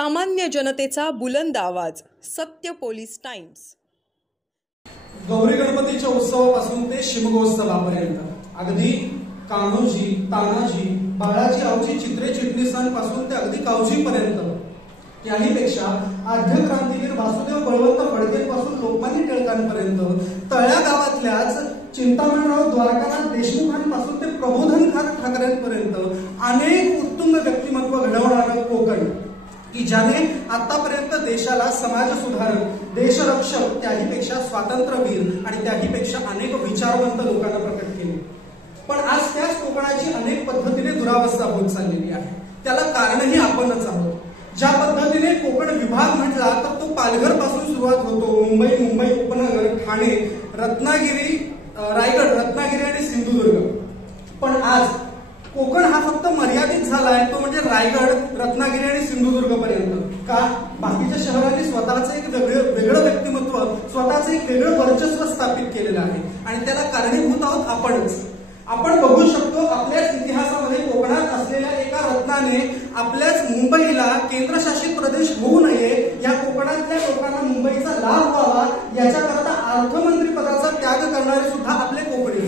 सामान्य जनतेचा बुलंद आवाज. सत्य पोलीस टाइम्स. गौरी गणपतीच्या उत्सवापासून ते शिमगोत्सवापर्यंत अगदी कान्होजी, तानाजी, बाळाजी आवजी चित्रे चिटणीसांपासून ते अगदी कावजीपर्यंत याहीपेक्षा आद्य क्रांतीवीर वासुदेव बळवंत फडकेंपासून लोकमान्य टिळकांपर्यंत तळ्या गावातल्याच चिंतामणराव द्वारकानाथ देशमुखांपासून ते प्रबोधनकार ठाकरेंपर्यंत अनेक उत्तुंग व्यक्तिमत्व घडवणारं कोकण की ज्याने आतापर्यंत देशाला समाज सुधारक, देशरक्षक, त्याहीपेक्षा स्वातंत्र्यवीर आणि त्याहीपेक्षा अनेक विचारवंत लोकांना प्रकट केले. पण आज त्याच कोकणाची अनेक पद्धतीने दुरावस्था होत चाललेली आहे. त्याला कारणही आपणच आहोत. ज्या पद्धतीने कोकण विभाग म्हटला तर तो पालघर पासून सुरुवात होतो. मुंबई उपनगर, ठाणे, रत्नागिरी, रायगड, रत्नागिरी आणि सिंधुदुर्ग. पण आज कोकण हा फक्त मर्यादित झालाय तो म्हणजे रायगड, रत्नागिरी आणि सिंधुदुर्ग पर्यंत. का? बाकीच्या शहरांनी स्वतःचं एक वेगळं व्यक्तिमत्व, स्वतःचं एक वेगळं वर्चस्व स्थापित केलेलं आहे आणि त्याला कारणीभूत आहोत आपणच. आपण बघू शकतो आपल्याच इतिहासामध्ये कोकणात असलेल्या एका रत्नाने आपल्याच मुंबईला केंद्रशासित प्रदेश होऊ नये, या कोकणातल्या लोकांना मुंबईचा लाभ व्हावा याच्याकरता अर्थमंत्री पदाचा त्याग करणारे सुद्धा आपले कोकणी.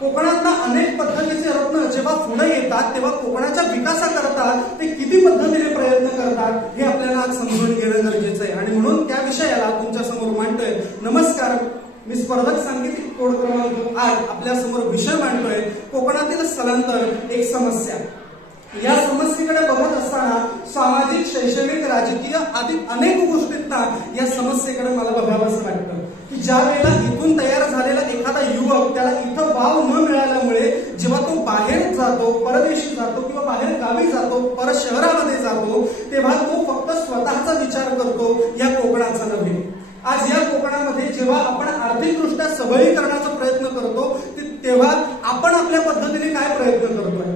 कोकणातला अनेक पद्धतीचे रत्न जेव्हा पुढे येतात तेव्हा कोकणाच्या विकासाकरता ते किती पद्धतीने प्रयत्न करतात हे आपल्याला आज समजून घेणं गरजेचं आहे. आणि म्हणून त्या विषयाला तुमच्या समोर मांडतोय. नमस्कार, मी स्पर्धक सांकेतिक कोड क्रमांक 8 आपल्या समोर विषय मांडतोय कोकणातील स्थलांतर एक समस्या. या समस्येकडे बघत असताना सामाजिक, शैक्षणिक, राजकीय आदी अनेक गोष्टींना या समस्येकडे मला बघावंसं वाटतं की ज्या वेळेला इथून तयार झालेला एखादा युवक त्याला इथं वाव न मिळाल्यामुळे जेव्हा तो बाहेर जातो, परदेशी जातो किंवा बाहेर गावी जातो, पर शहरामध्ये जातो, तेव्हा तो फक्त स्वतःचा विचार करतो, या कोकणाचा नव्हे. आज या कोकणामध्ये जेव्हा आपण आर्थिकदृष्ट्या सबलीकरणाचा प्रयत्न करतो तेव्हा आपण आपल्या पद्धतीने काय प्रयत्न करतोय?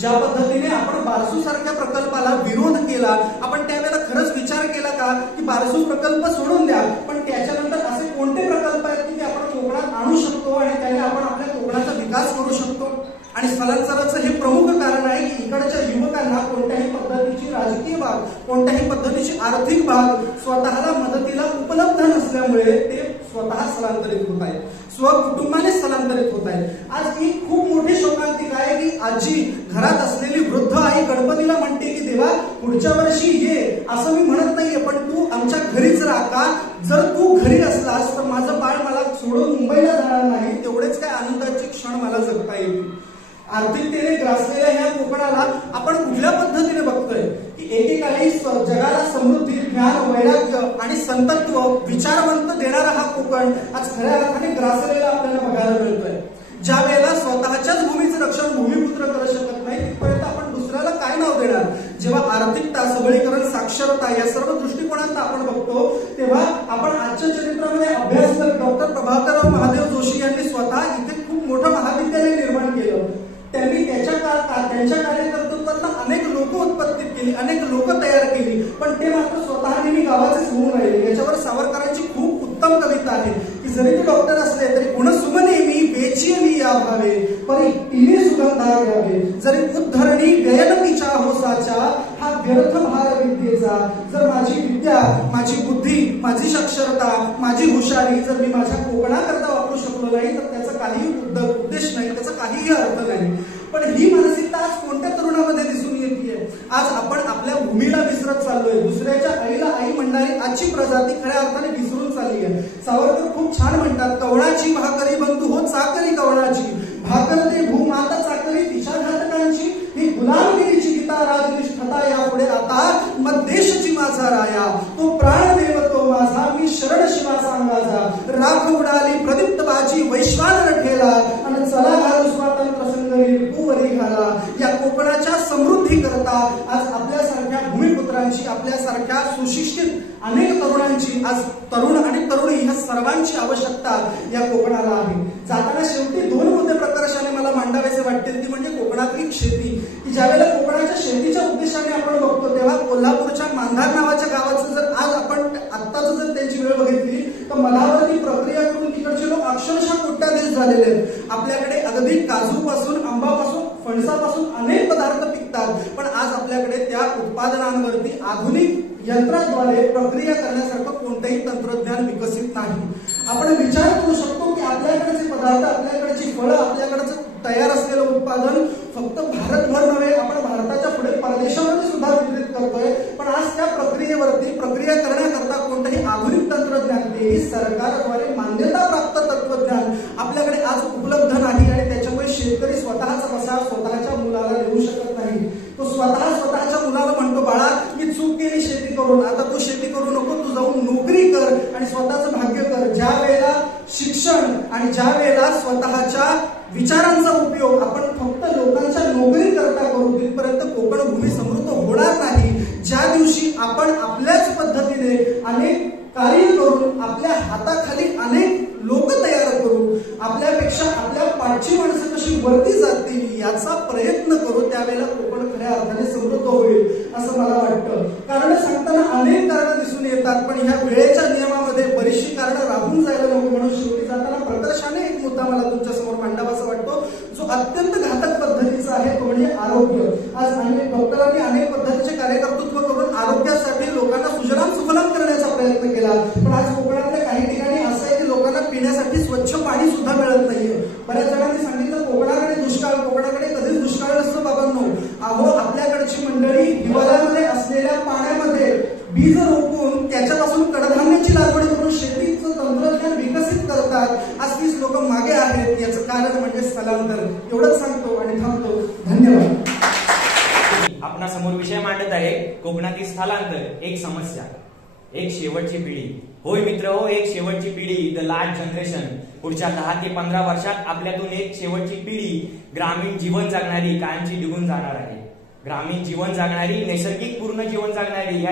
ज्या पद्धतीने आपण बारसू सारख्या प्रकल्पाला विरोध केला, आपण त्यावेळेला खरंच विचार केला का की बारसू प्रकल्प सोडून द्या, पण त्याच्यानंतर असे कोणते प्रकल्प आहेत की ते आपण कोकणात आणू शकतो आणि त्याने आपण आपल्या कोकणाचा विकास करू शकतो? आणि स्थलांतराचं हे प्रमुख कारण आहे की इकडच्या युवकांना कोणत्याही पद्धतीची राजकीय बाब, कोणत्याही पद्धतीची आर्थिक बाब स्वतःला मदतीला उपलब्ध नसल्यामुळे ते स्वतः स्थलांतरित होत आहेत, स्वकुटुंबाने स्थलांतरित होत आहेत. आज एक खूप मोठी शोकांतिका आहे की आजी घरात असलेली वृद्ध आई गणपतीला म्हणते की देवा पुढच्या वर्षी ये, असं मी म्हणत नाहीये, पण तू आमच्या घरीच राहा. का? जर तू घरी असलास तर माझं बाळ मला सोडून मुंबईला जाणार नाही, तेवढेच काय आनंदाचे क्षण मला जगता येतील. आर्थिकतेने ग्रासलेल्या ह्या कोकणाला आपण कुठल्या पद्धतीने बघतोय की एकेकाळी जगाला समृद्धी, ज्ञान, वैराग्य आणि संतत्व, विचारवंत देणारा हा कोकण आज खऱ्या अर्थाने ग्रासलेला आपल्याला बघायला मिळतोय. ज्या वेळेला स्वतःच्याच भूमीचं रक्षण भूमिपुत्र करू शकत नाही तिथपर्यंत आपण दुसऱ्याला काय नाव देणार? जेव्हा आर्थिकता, सबलीकरण, साक्षरता या सर्व दृष्टिकोनात आपण बघतो तेव्हा आपण आजच्या चरित्रामध्ये अभ्यास करत डॉक्टर प्रभाकरराव महादेव जोशी यांनी स्वतः इथे खूप मोठं महाविद्यालय निर्माण केलं. त्यांनी त्यांच्या कार्यकर्तृत्वात अनेक लोक उत्पत्ती केली, अनेक लोक तयार केली, पण ते मात्र स्वतः नेहमी गावाचेच होऊन राहिले. याच्यावर सावरकरांची खूप उत्तम कविता आहे की जरी ते डॉक्टर असले तरी गुण सुमनेमी बेचियली या भावे परी तिने सुगंधा घ्यावे, जरी उद्धरणी व्ययन तिच्या होसाच्या हा व्यर्थ भार विद्येचा. जर माझी विद्या, माझी बुद्धी, माझी साक्षरता, माझी हुशारी जर मी माझ्या कोकणाकरता वापरू शकलो नाही तर त्याचा काहीही उद्देश नाही, त्याचा काहीही अर्थ नाही. पण ही मानसिकता आज कोणत्या तरुणामध्ये दिसून येते? आज आपण आपल्या भूमीला विसरत चाललोय. दुसऱ्याच्या आईला आई म्हणणारी आजची प्रजाती खऱ्या अर्थाने विसरून चालली आहे. सावरकर खूप छान म्हणतात, कवणाची भाकरी बंधू हो चाकरी कवणाची, भाकर दे भूमाता चाकरी तिच्या घातकांची, ही गुलामगिरीची गीता राजनिष्ठता यापुढे आता मग देशची माझा राया, तो प्राण देव तो माझा, मी शरण शिवाचा अंगाजा, राख उडाली प्रदीप्त बाजी वैश्वानर ठेला, आणि चला घालू स्वातंत्र्य संग्रामी पुवरी घाला. या कोकणाच्या समृद्धी करता आज आपल्यासारख्या भूमिपुत्रांची, आपल्यासारख्या सुशिक्षित अनेक तरुणांची, आज तरुण आणि तरुणी ह्या सर्वांची आवश्यकता या कोकणाला आहे. जाताना शेवटी दोन मुद्दे प्रकर्षाने मला मांडावेसे वाटतील, ती म्हणजे कोकणातली शेती. की ज्यावेळेला कोकणाच्या शेतीच्या उद्देशाने आपण बघतो तेव्हा कोल्हापूरच्या मांधार नावाच्या गावाचं जर आज आपण आत्ताच जर त्यांची वेळ बघितली तर मधावरती प्रक्रिया करून तिकडचे लोक अक्षरशः कोट्याधीश झालेले आहेत. आपल्याकडे अगदी काजूपासून, आंबापासून फणसापासून अनेक पदार्थ पिकतात, पण आज आपल्याकडे त्या उत्पादनांवरती आधुनिक यंत्राद्वारे प्रक्रिया करण्यासारखं कोणतेही तंत्रज्ञान विकसित नाही. आपण विचार करू शकतो की आपल्याकडचे पदार्थ, आपल्याकडची फळं, आपल्याकडचं तयार असलेलं उत्पादन फक्त भारतभर नव्हे, आपण भारताच्या पुढे परदेशामध्ये सुद्धा वितरित करतोय, पण आज त्या प्रक्रियेवरती प्रक्रिया करण्याकरता कोणतंही आधुनिक तंत्रज्ञान, तेही सरकारद्वारे मान्यता प्राप्त तंत्रज्ञान आपल्याकडे आज उपलब्ध नाही. आणि त्याच्यामुळे शेतकरी स्वतःचा बसा स्वतःच्या मुलाला देऊ शकत नाही. तो स्वतःच्या मुलाला म्हणतो, बाळा मी चूक केली शेती करून, आता तू शेती करू नको, तू जाऊन नोकरी कर आणि स्वतःचं भाग्य कर. ज्या वेळेला शिक्षण आणि ज्या वेळेला स्वतःच्या विचारांचा उपयोग आपण फक्त लोकांच्या नोकरी करता करू, तिथपर्यंत कोकण भूमी समृद्ध होणार नाही. ज्या दिवशी आपण आपल्याच पद्धतीने अनेक कार्य करून आपल्या हाताखाली अनेक लोक तयार करू, आपल्यापेक्षा आपल्या पाठची माणसं कशी वरती जातील याचा प्रयत्न करू, त्यावेळेला कोकण खऱ्या अर्थाने समृद्ध होईल असं मला वाटतं. कारण सांगताना अनेक कारणं दिसून येतात, पण ह्या वेळेच्या नियमामध्ये बरीचशी कारणं राहून जायला नको. म्हणून शेवटी जाताना प्रकर्षाने एक मुद्दा मला तुमच्या समोर मांडावासा वाटतो, जो अत्यंत घातक पद्धतीचा आहे, तो म्हणजे आरोग्य. आज अनेक डॉक्टरांनी अनेक पद्धतीचे कार्यकर्तृत्व करून आरोग्यासाठी लोकांना सुजलाम सुफलाम करण्याचा प्रयत्न केला, पण आज कोकणातल्या काही ठिकाणी असं आहे की लोकांना पिण्यासाठी स्वच्छ पाणी सुद्धा मिळत नाहीये. बऱ्याच जणांनी सांगितलं कोकणाकडे दुष्काळ, कोकणाकडे कधीच दुष्काळ नसतो बाबांनो. अहो आपल्याकडची मंडळी हिवाळ्यामध्ये असलेल्या पाण्यामध्ये बीज रोपून त्याच्यापासून कडधान्याची लागवड करून शेतीचं तंत्रज्ञान विकसित करतात. आज तीच लोक मागे आहेत. याचं कारण म्हणजे स्थलांतर. एवढंच सांगतो आणि थांबतो. धन्यवाद. आपणा समोर विषय मांडत आहे कोकणातील स्थलांतर, एक समस्या, एक शेवटची पिढी. होय मित्र हो, एक शेवटची पिढी, द लास्ट जनरेशन. पुढच्या 10 ते 15 वर्षात आपल्यातून एक शेवटची पिढी ग्रामीण जीवन जगणारी कायमची निघून जाणार आहे. ग्रामीण जीवन जगणारी, नैसर्गिक पूर्ण जीवन जगणारी, या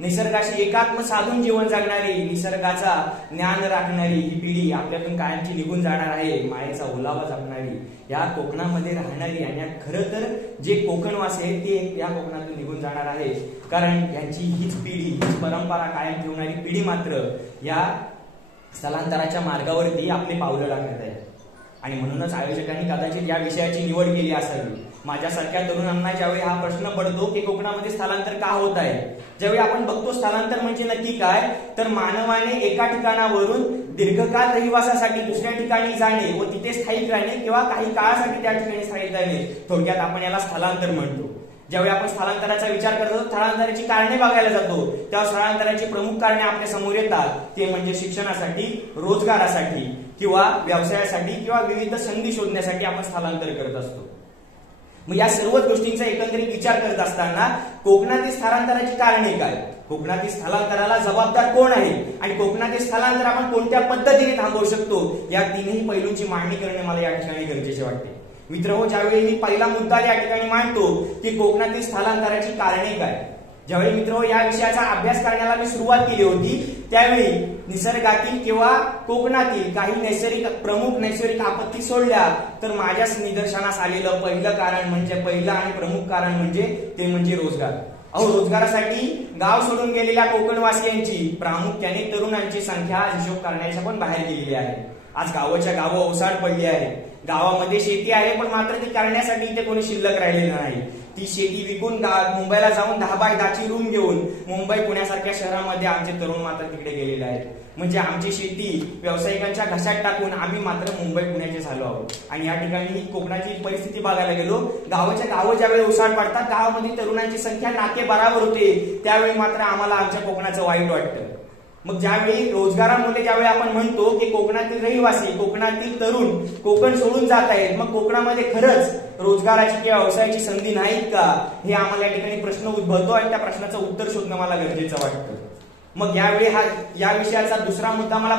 निसर्गाशी एकात्म साधून जीवन जगणारी, निसर्गाचा ज्ञान राखणारी ही पिढी आपल्यातून कायमची निघून जाणार आहे. मायेचा ओलावा जपणारी, या कोकणामध्ये राहणारी, आणि खरं तर जे कोकणवासी आहेत ते या कोकणातून निघून जाणार आहे. कारण यांची हीच पिढी, हीच परंपरा कायम ठेवणारी पिढी मात्र या स्थलांतराच्या मार्गावरती आपले पावलं टाकत आहे. आणि म्हणूनच आयोजकांनी कदाचित या विषयाची निवड केली असावी. माझ्यासारख्या तरुणांना ज्यावेळी हा प्रश्न पडतो की कोकणामध्ये स्थलांतर का होत आहे, ज्यावेळी आपण बघतो स्थलांतर म्हणजे नक्की काय, तर मानवाने एका ठिकाणावरून दीर्घकाळ रहिवासासाठी दुसऱ्या ठिकाणी जाणे व तिथे स्थायिक राहणे किंवा काही काळासाठी त्या ठिकाणी स्थायिक राहणे, थोडक्यात आपण याला स्थलांतर म्हणतो. ज्यावेळी आपण स्थलांतराचा विचार करतो, स्थलांतराची कारणे बघायला जातो, तेव्हा स्थलांतराची प्रमुख कारणे आपल्या समोर येतात. ते म्हणजे शिक्षणासाठी, रोजगारासाठी किंवा व्यवसायासाठी किंवा विविध संधी शोधण्यासाठी आपण स्थलांतर करत असतो. मग या सर्व गोष्टींचा एकंदरीत विचार करत असताना कोकणातील स्थलांतराची कारणे काय, कोकणातील स्थलांतराला जबाबदार कोण आहे आणि कोकणातील स्थलांतर आपण कोणत्या पद्धतीने थांबवू शकतो, या तीनही पैलूंची मांडणी करणे मला या ठिकाणी गरजेचे वाटते. मित्रहो, ज्यावेळी मी पहिला मुद्दा या ठिकाणी मांडतो की कोकणातील स्थलांतराची कारणे काय, ज्यावेळी मित्रहो या विषयाचा अभ्यास करण्याला मी सुरुवात केली होती, त्यावेळी निसर्गातील किंवा कोकणातील काही प्रमुख नैसर्गिक आपत्ती सोडल्या तर माझ्या निदर्शनास आलेलं पहिलं कारण म्हणजे, पहिलं आणि प्रमुख कारण म्हणजे ते म्हणजे रोजगार. अहो, रोजगारासाठी गाव सोडून गेलेल्या कोकणवासियांची, प्रामुख्याने तरुणांची संख्या हिशोब करण्याच्या पण बाहेर गेलेली आहे. आज गावाच्या गावं ओसाड पडली आहे. गावामध्ये शेती आहे, पण मात्र ती करण्यासाठी इथे कोणी शिल्लक राहिलेलं नाही. ती शेती विकून मुंबईला जाऊन 10 बाय 10ची रूम घेऊन मुंबई पुण्यासारख्या शहरामध्ये आमचे तरुण मात्र तिकडे गेलेले आहेत. म्हणजे आमची शेती व्यावसायिकांच्या घशात टाकून आम्ही मात्र मुंबई पुण्याचे झालो आहोत. आणि या ठिकाणी कोकणाची परिस्थिती बघायला गेलो, गावाच्या गावं ज्यावेळी ओसाड पडतात, गावामध्ये तरुणांची संख्या नाके बराबर होते, त्यावेळी मात्र आम्हाला आमच्या कोकणाचं वाईट वाटतं. मग ज्यावेळी रोजगारामुळे ज्यावेळी आपण म्हणतो की कोकणातील रहिवासी, कोकणातील तरुण कोकण सोडून जात आहेत, मग कोकणामध्ये खरंच रोजगाराची किंवा व्यवसायाची संधी नाहीत का, हे आम्हाला या ठिकाणी प्रश्न उद्भवतो आणि त्या प्रश्नाचं उत्तर शोधणं मला गरजेचं वाटतं. मग यावेळी या विषयाचा दुसरा मुद्दा मला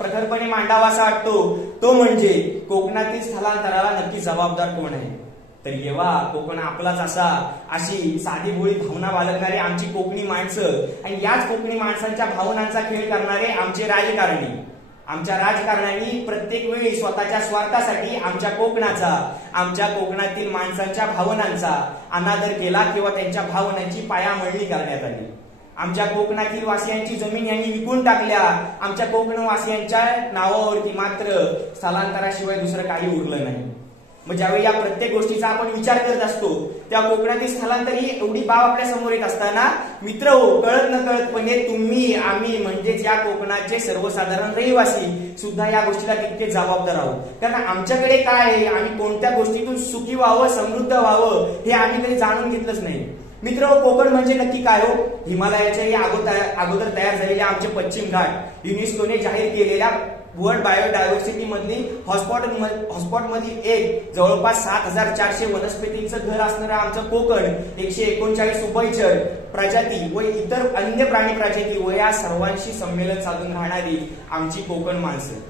प्रखरपणे मांडावासा वाटतो, तो म्हणजे कोकणातील स्थलांतराला नक्की जबाबदार कोण आहे. तर जेव्हा कोकण आपलाच अशी साधी भोळी भावना बाळगणारी आमची कोकणी माणसं आणि याच कोकणी माणसांच्या भावनांचा खेळ करणारे आमचे राजकारणी, आमच्या राजकारण्यांनी प्रत्येक वेळी स्वतःच्या स्वार्थासाठी आमच्या कोकणातील माणसांच्या भावनांचा अनादर केला किंवा त्यांच्या भावनांची पायामळणी करण्यात आली. आमच्या कोकणातील वासियांची जमीन यांनी विकून टाकल्या. आमच्या कोकणवासियांच्या नावावरती मात्र स्थलांतराशिवाय दुसरं काही उरलं नाही. मग ज्यावेळी या प्रत्येक गोष्टीचा आपण विचार करत असतो त्या कोकणातील स्थलांतर ही एवढी बाब आपल्या समोर येत असताना मित्र हो, कळत न कळतपणे तुम्ही आम्ही म्हणजेच या कोकणाचे सर्वसाधारण रहिवासी सुद्धा या गोष्टीला तितके जबाबदार आहोत. कारण आमच्याकडे काय आहे आणि कोणत्या गोष्टीतून सुखी व्हावं, समृद्ध व्हावं हे आम्ही कधी जाणून घेतलंच नाही. मित्र कोकण म्हणजे नक्की काय हो? हिमालयाच्या अगोदर तयार झालेल्या आमचे पश्चिम घाट, युनेस्कोने जाहीर केलेल्या वर्ल्ड बायोडायव्हर्सिटी मधली हॉटस्पॉट मधील एक जवळपास 7400 वनस्पतींचं घर असणारं आमचं कोकण, 139 उभयचर प्रजाती व इतर अन्य प्राणी प्रजाती व या सर्वांशी संमेलन साधून राहणारी आमची कोकण माणसं.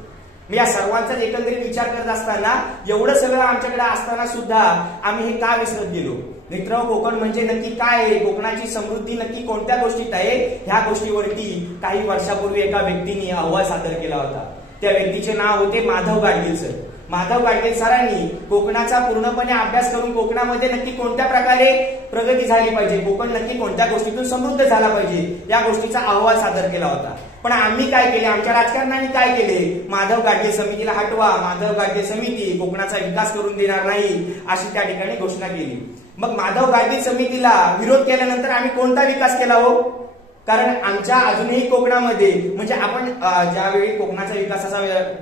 मी या सर्वांचा एकंदरीत विचार करत असताना एवढं सगळं आमच्याकडे असताना सुद्धा आम्ही हे का विसरत गेलो? मित्र कोकण म्हणजे नक्की काय आहे, कोकणाची समृद्धी नक्की कोणत्या गोष्टीत आहे, ह्या गोष्टीवरती काही वर्षापूर्वी एका व्यक्तीने अहवाल सादर केला होता. त्या व्यक्तीचे नाव होते माधव गाडगीळ सर. माधव गाडगीळ सरांनी कोकणाचा पूर्णपणे अभ्यास करून कोकणामध्ये नक्की कोणत्या प्रकारे प्रगती झाली पाहिजे, कोकण नक्की कोणत्या गोष्टीतून समृद्ध झाला पाहिजे या गोष्टीचा अहवाल सादर केला होता. पण आम्ही काय केले, आमच्या राजकारण्यांनी काय केले, माधव गाडगीळ समितीला हटवा, माधव गाडगीळ समिती कोकणाचा विकास करून देणार नाही अशी त्या ठिकाणी घोषणा केली. मग माधव गाडगीळ समितीला विरोध केल्यानंतर आम्ही कोणता विकास केला हो? कारण आमच्या अजूनही कोकणामध्ये म्हणजे आपण ज्यावेळी कोकणाचा विकासाचा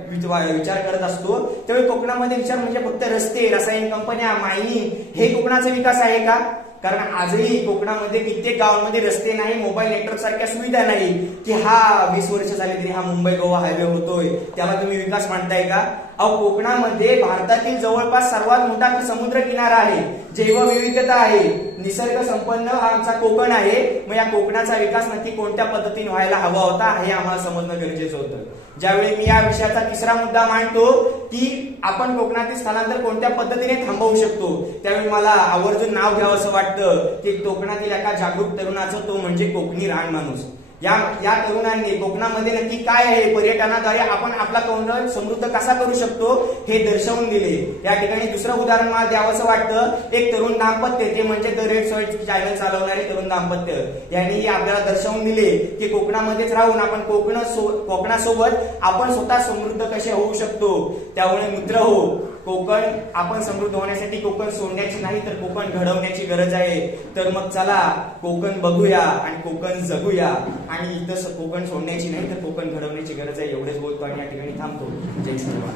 विचार करत असतो त्यावेळी कोकणामध्ये विचार म्हणजे फक्त रस्ते, रसायन कंपन्या, मायनिंग हे कोकणाचा विकास आहे का? कारण आजही कोकणामध्ये कित्येक गावांमध्ये रस्ते नाही, मोबाईल नेटवर्क सारख्या सुविधा नाही की हा 20 वर्ष झाली तरी हा मुंबई गोवा हायवे होतोय, त्याला तुम्ही विकास मानताय का? अहो, कोकणामध्ये भारतातील जवळपास सर्वात मोठा समुद्र किनारा आहे, जैवविविधता आहे, निसर्ग संपन्न हा आमचा कोकण आहे. मग या कोकणाचा विकास नक्की कोणत्या पद्धतीने व्हायला हवा होता हे आम्हाला समजणं गरजेचं होतं. ज्यावेळी मी या विषयाचा तिसरा मुद्दा मांडतो की आपण कोकणातील स्थलांतर कोणत्या पद्धतीने थांबवू शकतो, त्यावेळी मला आवर्जून नाव घ्यावं असं वाटतं की कोकणातील एका जागरूक तरुणाचं, तो म्हणजे कोकणी रानमाणूस. या तरुणांनी कोकणामध्ये नक्की काय आहे, पर्यटनाद्वारे आपण आपला कोकण समृद्ध कसा करू शकतो हे दर्शवून दिले. या ठिकाणी दुसरं उदाहरण मला द्यावंसं वाटतं. एक तरुण दाम्पत्य, ते म्हणजे द रेड सॉइल चॅनल चालवणारे तरुण दाम्पत्य, यांनी आपल्याला दर्शवून दिले की कोकणामध्येच राहून आपण कोकणासोबत आपण स्वतः समृद्ध कसे होऊ शकतो. त्यामुळे मित्र हो, कोकण आपण समृद्ध होण्यासाठी कोकण सोडण्याची नाही तर कोकण घडवण्याची गरज आहे. तर मग चला कोकण बघूया आणि कोकण जगूया आणि इथं कोकण सोडण्याची नाही तर कोकण घडवण्याची गरज आहे. एवढेच बोलतो आणि या ठिकाणी थांबतो. जय श्रीराम.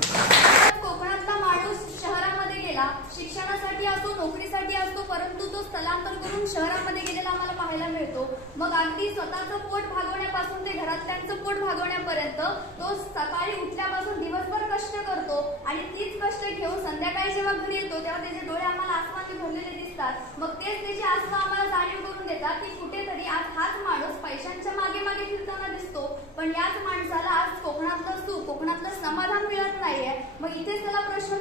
कोकणातला माणूस शहरामध्ये गेला, शिक्षणासाठी असतो, नोकरीसाठी असतो, परंतु तो स्थलांतर करून शहरामध्ये गेलेला आम्हाला पाहायला मिळतो. मग अगदी स्वतःचं पोट भागवण्यापासून ते घरातल्यांचं पोट भागवण्यापर्यंत तो सकाळी उठल्यापासून दिवसभर कष्ट करतो आणि तीच कष्ट घेऊन संध्याकाळी जेव्हा घरी येतो तेव्हा त्याचे डोळे आम्हाला आसमानी भरलेले दिसतात. मग तेच त्याची आसवा आम्हाला जाणीव करून देतात की कुठेतरी आज हाच माणूस पैशांच्या मागे मागे फिरताना दिसतो, पण याच माणसाला आज कोकणातलं सुख, कोकणातलं समाधान मिळत नाहीये. मग इथेच त्याला प्रश्न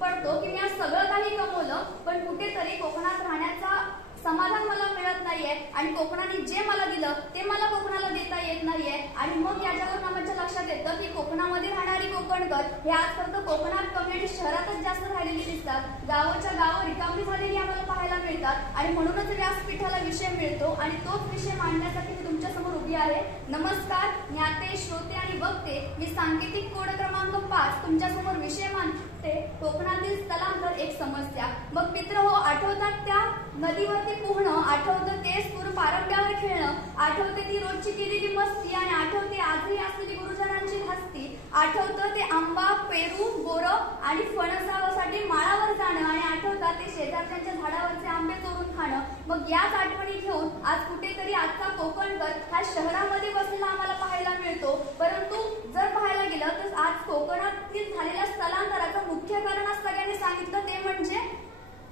पडतो की मी आज सगळं काही कमवलं पण कुठेतरी कोकणात राहण्याचा समाधान मला मिळत नाहीये आणि कोकणाने जे मला दिलं ते मला कोकणाला देता येत नाहीये. आणि मग याच्यावरून आमच्या लक्षात येतं की कोकणामध्ये राहणारी कोकणकर हे आज फक्त कोकणात कमी आणि शहरातच जास्त राहिलेली दिसतात. गावाच्या गावं रिकामी झालेली आम्हाला पाहायला मिळतात आणि म्हणूनच व्यासपीठाला विषय मिळतो आणि तोच विषय मांडण्यासाठी मी तुमच्या समोर उभी आहे. नमस्कार ज्ञाते, श्रोते आणि वक्ते, मी सांकेतिक कोड क्रमांक 5 तुमच्या समोर विषय मांडते, कोकणातील स्थलांतर एक समस्या. मग मित्र हो, आठवतात त्या नदीवरती पोहणं, आठवतं ते सूर पारंब्यावर खेळणं, आठवते ती रोजची केलेली मस्ती आणि आठवते आजही असलेली गुरुजनांची हस्ती, आठवतं ते आंबा, पेरू, बोरं आणि फणसासाठी माळावर जाणं आणि आठवतात ते शेजारच्या झाडावरचे आंबे चोरून खाणं. मग याच आठवणी घेऊन आज कुठेतरी आजचा कोकणकर हा शहरामध्ये बसलेला आम्हाला पाहायला मिळतो. परंतु जर पाहायला गेलं तर आज कोकणातील झालेल्या स्थलांतराचं मुख्य कारण आज सगळ्यांनी सांगितलं ते म्हणजे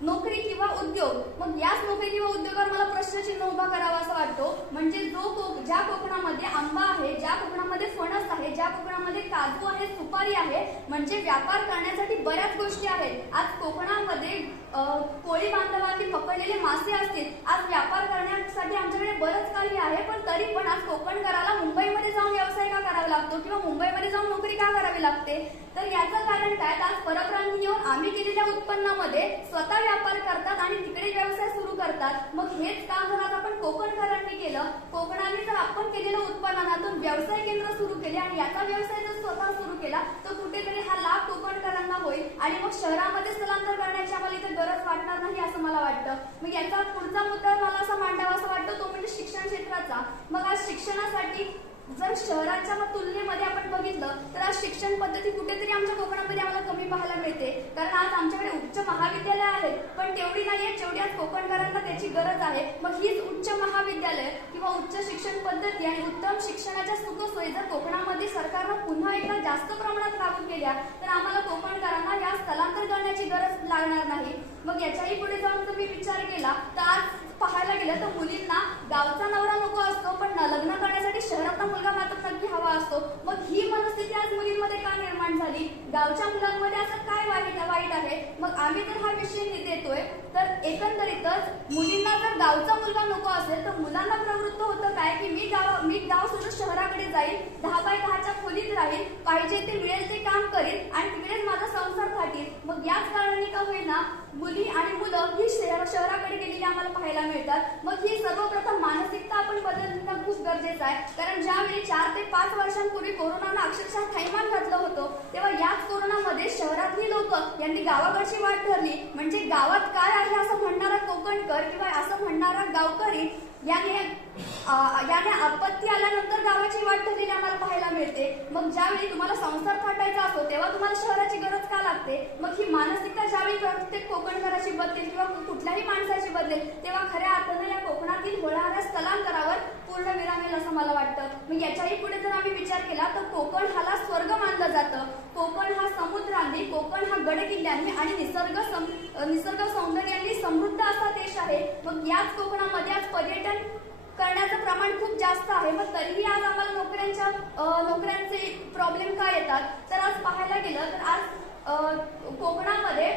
नोकरी किंवा उद्योग. मग याच नोकरी किंवा उद्योगावर मला प्रश्नचिन्ह उभा करावा असं वाटतो. म्हणजे ज्या कोकणामध्ये आंबा आहे, ज्या कोकणामध्ये फणस आहे, ज्या कोकणामध्ये काजू आहे, सुपारी आहे, म्हणजे व्यापार करण्यासाठी बऱ्याच गोष्टी आहेत. आज कोकणामध्ये कोळी बांधवांनी पकडलेले मासे असतील, आज व्यापार करण्यासाठी आमच्याकडे बरंच काही आहे. पण तरी पण आज कोकणकराला मुंबईमध्ये जाऊन व्यवसाय का करावा लागतो किंवा मुंबईमध्ये जाऊन नोकरी का करावी लागते? तर याचं कारण काय? आज परप्रांती येऊन आम्ही केलेल्या उत्पन्नामध्ये स्वतः व्यापार करतात आणि तिकडे व्यवसाय सुरू करतात. मग हेच काम जर आपण कोकणकरांनी केलं, कोकणाने जर आपण केलेल्या उत्पन्नातून व्यवसाय केंद्र सुरू केले आणि याचा व्यवसाय जर स्वतः सुरू केला तर कुठेतरी हा लाभ कोकणकरांना होईल आणि मग शहरामध्ये स्थलांतर मला वाटतं. मग याचा पुढचा मुद्दा मला असा मांडावा असं वाटतं तो म्हणजे शिक्षण क्षेत्राचा. मग आज शिक्षणासाठी जर शहराच्या तुलनेमध्ये आपण बघितलं तर आज शिक्षण पद्धती कुठेतरी आमच्या कोकणामध्ये आम्हाला कमी पाहायला मिळते. कारण आज आमच्याकडे उच्च महाविद्यालय आहेत पण तेवढी नाहीये जेवढी आज कोकणकरांना त्याची गरज आहे. मग हीच उच्च महाविद्यालय किंवा उच्च शिक्षण पद्धती आणि उत्तम शिक्षणाच्या सुखसोयी जर कोकणामध्ये सरकारनं पुन्हा एकदा जास्त प्रमाणात लागू केल्या तर आम्हाला कोकणकरांना या स्थलांतर करण्याची गरज लागणार नाही. मग याच्याही पुढे जाऊन जर मी विचार केला तर आज पाहायला गेलं तर मुलींना गावचा नवरा नको असतो पण लग्न करण्यासाठी शहरातला मुलगा मात्र नक्की हवा असतो. मग ही मनस्थिती आज मुलींमध्ये का निर्माण झाली? गावच्या मुलांमध्ये असं काय वाईट आहे? मग आम्ही जर हा विषय देतोय तर एकंदरीतच मुलींना जर गावचा मुलगा नको असेल तर मुलांना प्रवृत्त होतं काय की मी गाव सोडून शहराकडे जाईल, 10 बाय 10च्या खोलीत राहील, पाहिजे ते मिळेल ते काम करेल आणि तिकडेच माझा संसार थाटील. मग याच कारणाने का होईना मुली आणि मुलं ही शहराकडे गेलेली आम्हाला पाहायला मिळतात. मग ही सर्वप्रथम मानसिकता आपण बदलणं खूप गरजेचं आहे. कारण ज्यावेळी 4 ते 5 वर्षांपूर्वी कोरोनानं अक्षरशः थैमान घातलं होतं तेव्हा याच कोरोनामध्ये शहरातली लोक यांनी गावाकडची वाट धरली. म्हणजे गावात काय आहे असं म्हणणारा कोकणकर किंवा असं म्हणणारा गावकरी याने आपत्ती आल्यानंतर गावाची वाट धरलेली आम्हाला पाहायला मिळते. मग ज्यावेळी तुम्हाला संसार थाटायचा असतो तेव्हा तुम्हाला शहराची गरज का लागते? मग ही मानसिकता ज्यावेळी प्रत्येक कोकणकराची बदलेल किंवा कुठल्याही माणसाची बदलेल तेव्हा खऱ्या अर्थाने या कोकणातील होणाऱ्या स्थलांतरावर पूर्ण विराम येईल असं मला वाटतं. मग याच्याही पुढे जर आम्ही विचार केला तर कोकण हाला स्वर्ग मानलं जातं. कोकण हा समुद्रांनी, कोकण हा गडकिल्ल्यांनी आणि निसर्ग सौंदर्याने समृद्ध असा देश आहे. मग याच कोकणामध्ये आज पर्यटन करण्याचं प्रमाण खूप जास्त आहे. मग तरीही आज आम्हाला नोकऱ्यांचे प्रॉब्लेम काय येतात तर आज पाहायला गेलं तर आज कोकणामध्ये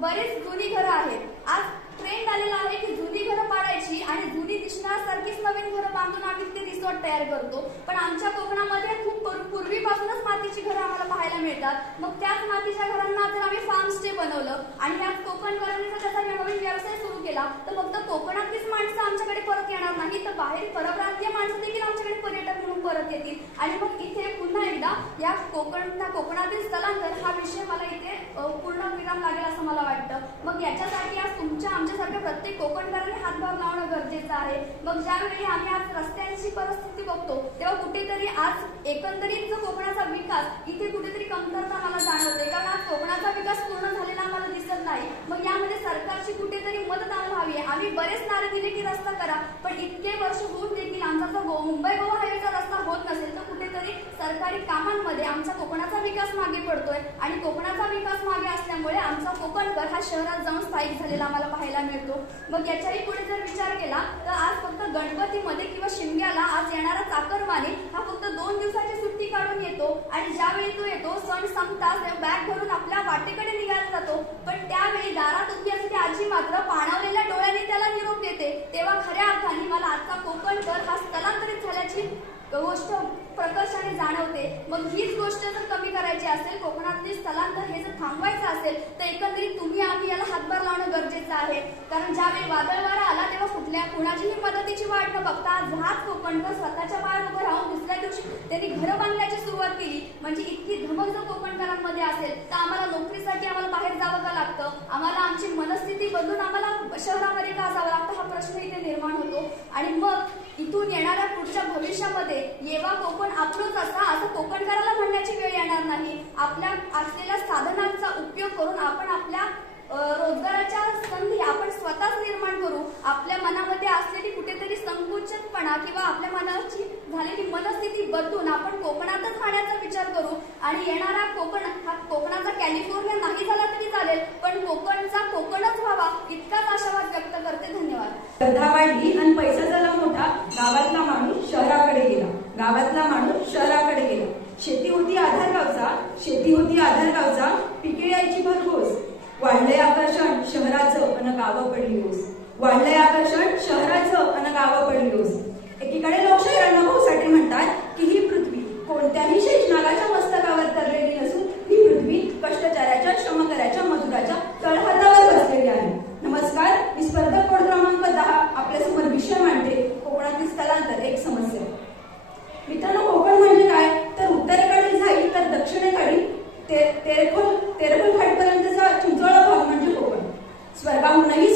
बरेच जुनी घरं आहेत. आज ट्रेंड आलेला आहे की जुनी घरं पाडायची आणि जुनी दिसण्यासारखीच नवीन घरं बांधून आम्ही ते रिसॉर्ट तयार करतो. पण आमच्या कोकणामध्ये खूप पूर्वीपासूनच मातीची घरं आम्हाला पाहायला मिळतात. मग त्याच मातीच्या घरांना जर आम्ही फार्म स्टे बनवलं आणि ह्याच कोकणकरांनी जर त्याचा नवीन व्यवसाय सुरू केला तर फक्त कोकणातलीच माणसं आमच्याकडे परत येणार नाही तर बाहेर परप्रांतीय माणसं देखील आमच्याकडे पर्यटक म्हणून परत येतील. आणि मग इथे पुन्हा एकदा या कोकणातील स्थलांतर हा विषय मला इथे पूर्ण विराम लागेल असं मला वाटतं. मग याच्यासाठी आज आमच्यासारख्या प्रत्येक कोकणकरांनी हातभार लावणं गरजेचं आहे. मग ज्यावेळी आम्ही आज रस्त्यांची परिस्थिती बघतो तेव्हा कुठेतरी आज एकंदरीत जो कोकणाचा विकास इथे कुठेतरी कमतरता मला जाणवते. कारण आज कोकणाचा विकास पूर्ण झालेला आम्हाला दिसत नाही. मग यामध्ये सरकारची कुठेतरी मदत आम्हाला हवी आहे. आम्ही बरेच नारे दिले की रस्ता करा पण इतके वर्ष होऊन देखील आमचा जो मुंबई गोवा हायवेचा रस्ता होत नसेल तर कुठेतरी सरकारी कामांमध्ये आमचा कोकणाचा विकास मागे पडतोय आणि कोकणाचा विकास मागे असल्यामुळे आमचा कोकणकर हा शहरात जाऊन स्थायिक झालेला आम्हाला पाहायला मिळतो. मग याच्याही पुढे जर विचार केला तर आज फक्त गणपतीमध्ये किंवा शिमग्याला आज येणारा चाकरमानी हा फक्त 2 दिवसाची सुट्टी काढून येतो आणि ज्यावेळी तो येतो सण संपताच बॅग भरून आपल्या वाटेकडे निघायला जातो. पण त्यावेळी दारात उभी असलेली आजी मात्र पाणावलेल्या डोळ्यांनी त्याला निरोप देते. तेव्हा खऱ्या अर्थाने मला आजचा कोकणकर हा स्थलांतरित झाल्याची गोष्ट प्रकर्षाने जाणवते. मग हीच गोष्ट जर कमी करायची असेल, कोकणातले स्थलांतर हे जर थांबवायचं असेल तर एकंदरीत तुम्ही आम्ही याला हातभार लावणं गरजेचं आहे. कारण ज्यावेळी वादळ वारा आला तेव्हा कुणाचीही मदतीची वाट न बघता हाच कोकणकर स्वतःच्या पायावर उभं राहून दुसऱ्या दिवशी त्यांनी घरं बांधण्याची सुरुवात केली. म्हणजे इतकी धमक जर कोकणकरांमध्ये असेल तर आम्हाला नोकरीसाठी आम्हाला बाहेर जावं का लागतं? आम्हाला आमची मनस्थिती बदलून आम्हाला शहरामध्ये का जावं लागतं हा प्रश्न इथे निर्माण होतो. आणि मग इथून येणाऱ्या पुढच्या भविष्यामध्ये येवा कोकण आपलंच असं कोकणकराला म्हणण्याची वेळ येणार नाही. आपल्या असलेल्या साधनांचा उपयोग करून आपण आपल्या रोजगाराच्या संधी आपण स्वतःच निर्माण करू. आपल्या मनामध्ये असलेली कुठेतरी संकुचितपणा किंवा आपल्या मनाची झालेली मनस्थिती बदलून आपण कोकणातच राहण्याचा विचार करू आणि येणारा कोकण हा कोकणाचा कॅलिफोर्निया नाही झाला तरी चालेल पण कोकणचा कोकणच व्हावा इतकाच आशावाद व्यक्त करते. धन्यवाद. स्पर्धा वाढली आणि पैसा झाला मोठा. गावातला माणूस शहराकडे गेला, गावातला माणूस शहराकडे गेला. शेती होती आधार गावचा, पिके यायची भरघोस. वाढलंय आकर्षण शहराचं अन गावं पडली ओस. वाढलंय आकर्षण शहराचं अन गावं पडली ओस. एकीकडे लोकशाही अण्णाभाऊ म्हणतात की ही पृथ्वी कोणत्याही शेषनागाच्या मस्तकावर तरलेली नसून ही पृथ्वी कष्टचाऱ्याच्या, श्रमकऱ्याच्या, मजुराच्या तळहातावर बसलेली आहे. नमस्कार, मी स्पर्धक कोड क्रमांक 10 आपल्यासमोर विषय मांडते, कोकणातील स्थलांतर एक समस्या. मित्रांनो, कोकण म्हणजे काय तर उत्तरेकडे जाईल तर दक्षिणेकडील तेरखोल खाडीपर्यंतचा चिंचोळा भाग म्हणजे कोकण. स्वर्गाहूनही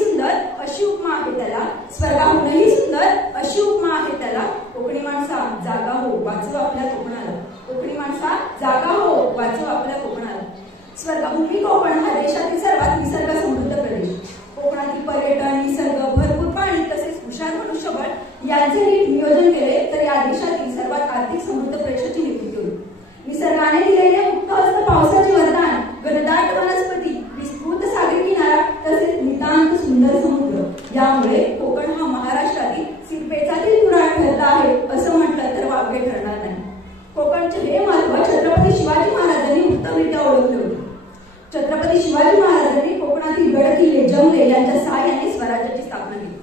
गड किल्ले जमले यांच्या सहाय्याने स्वराज्याची स्थापना केली.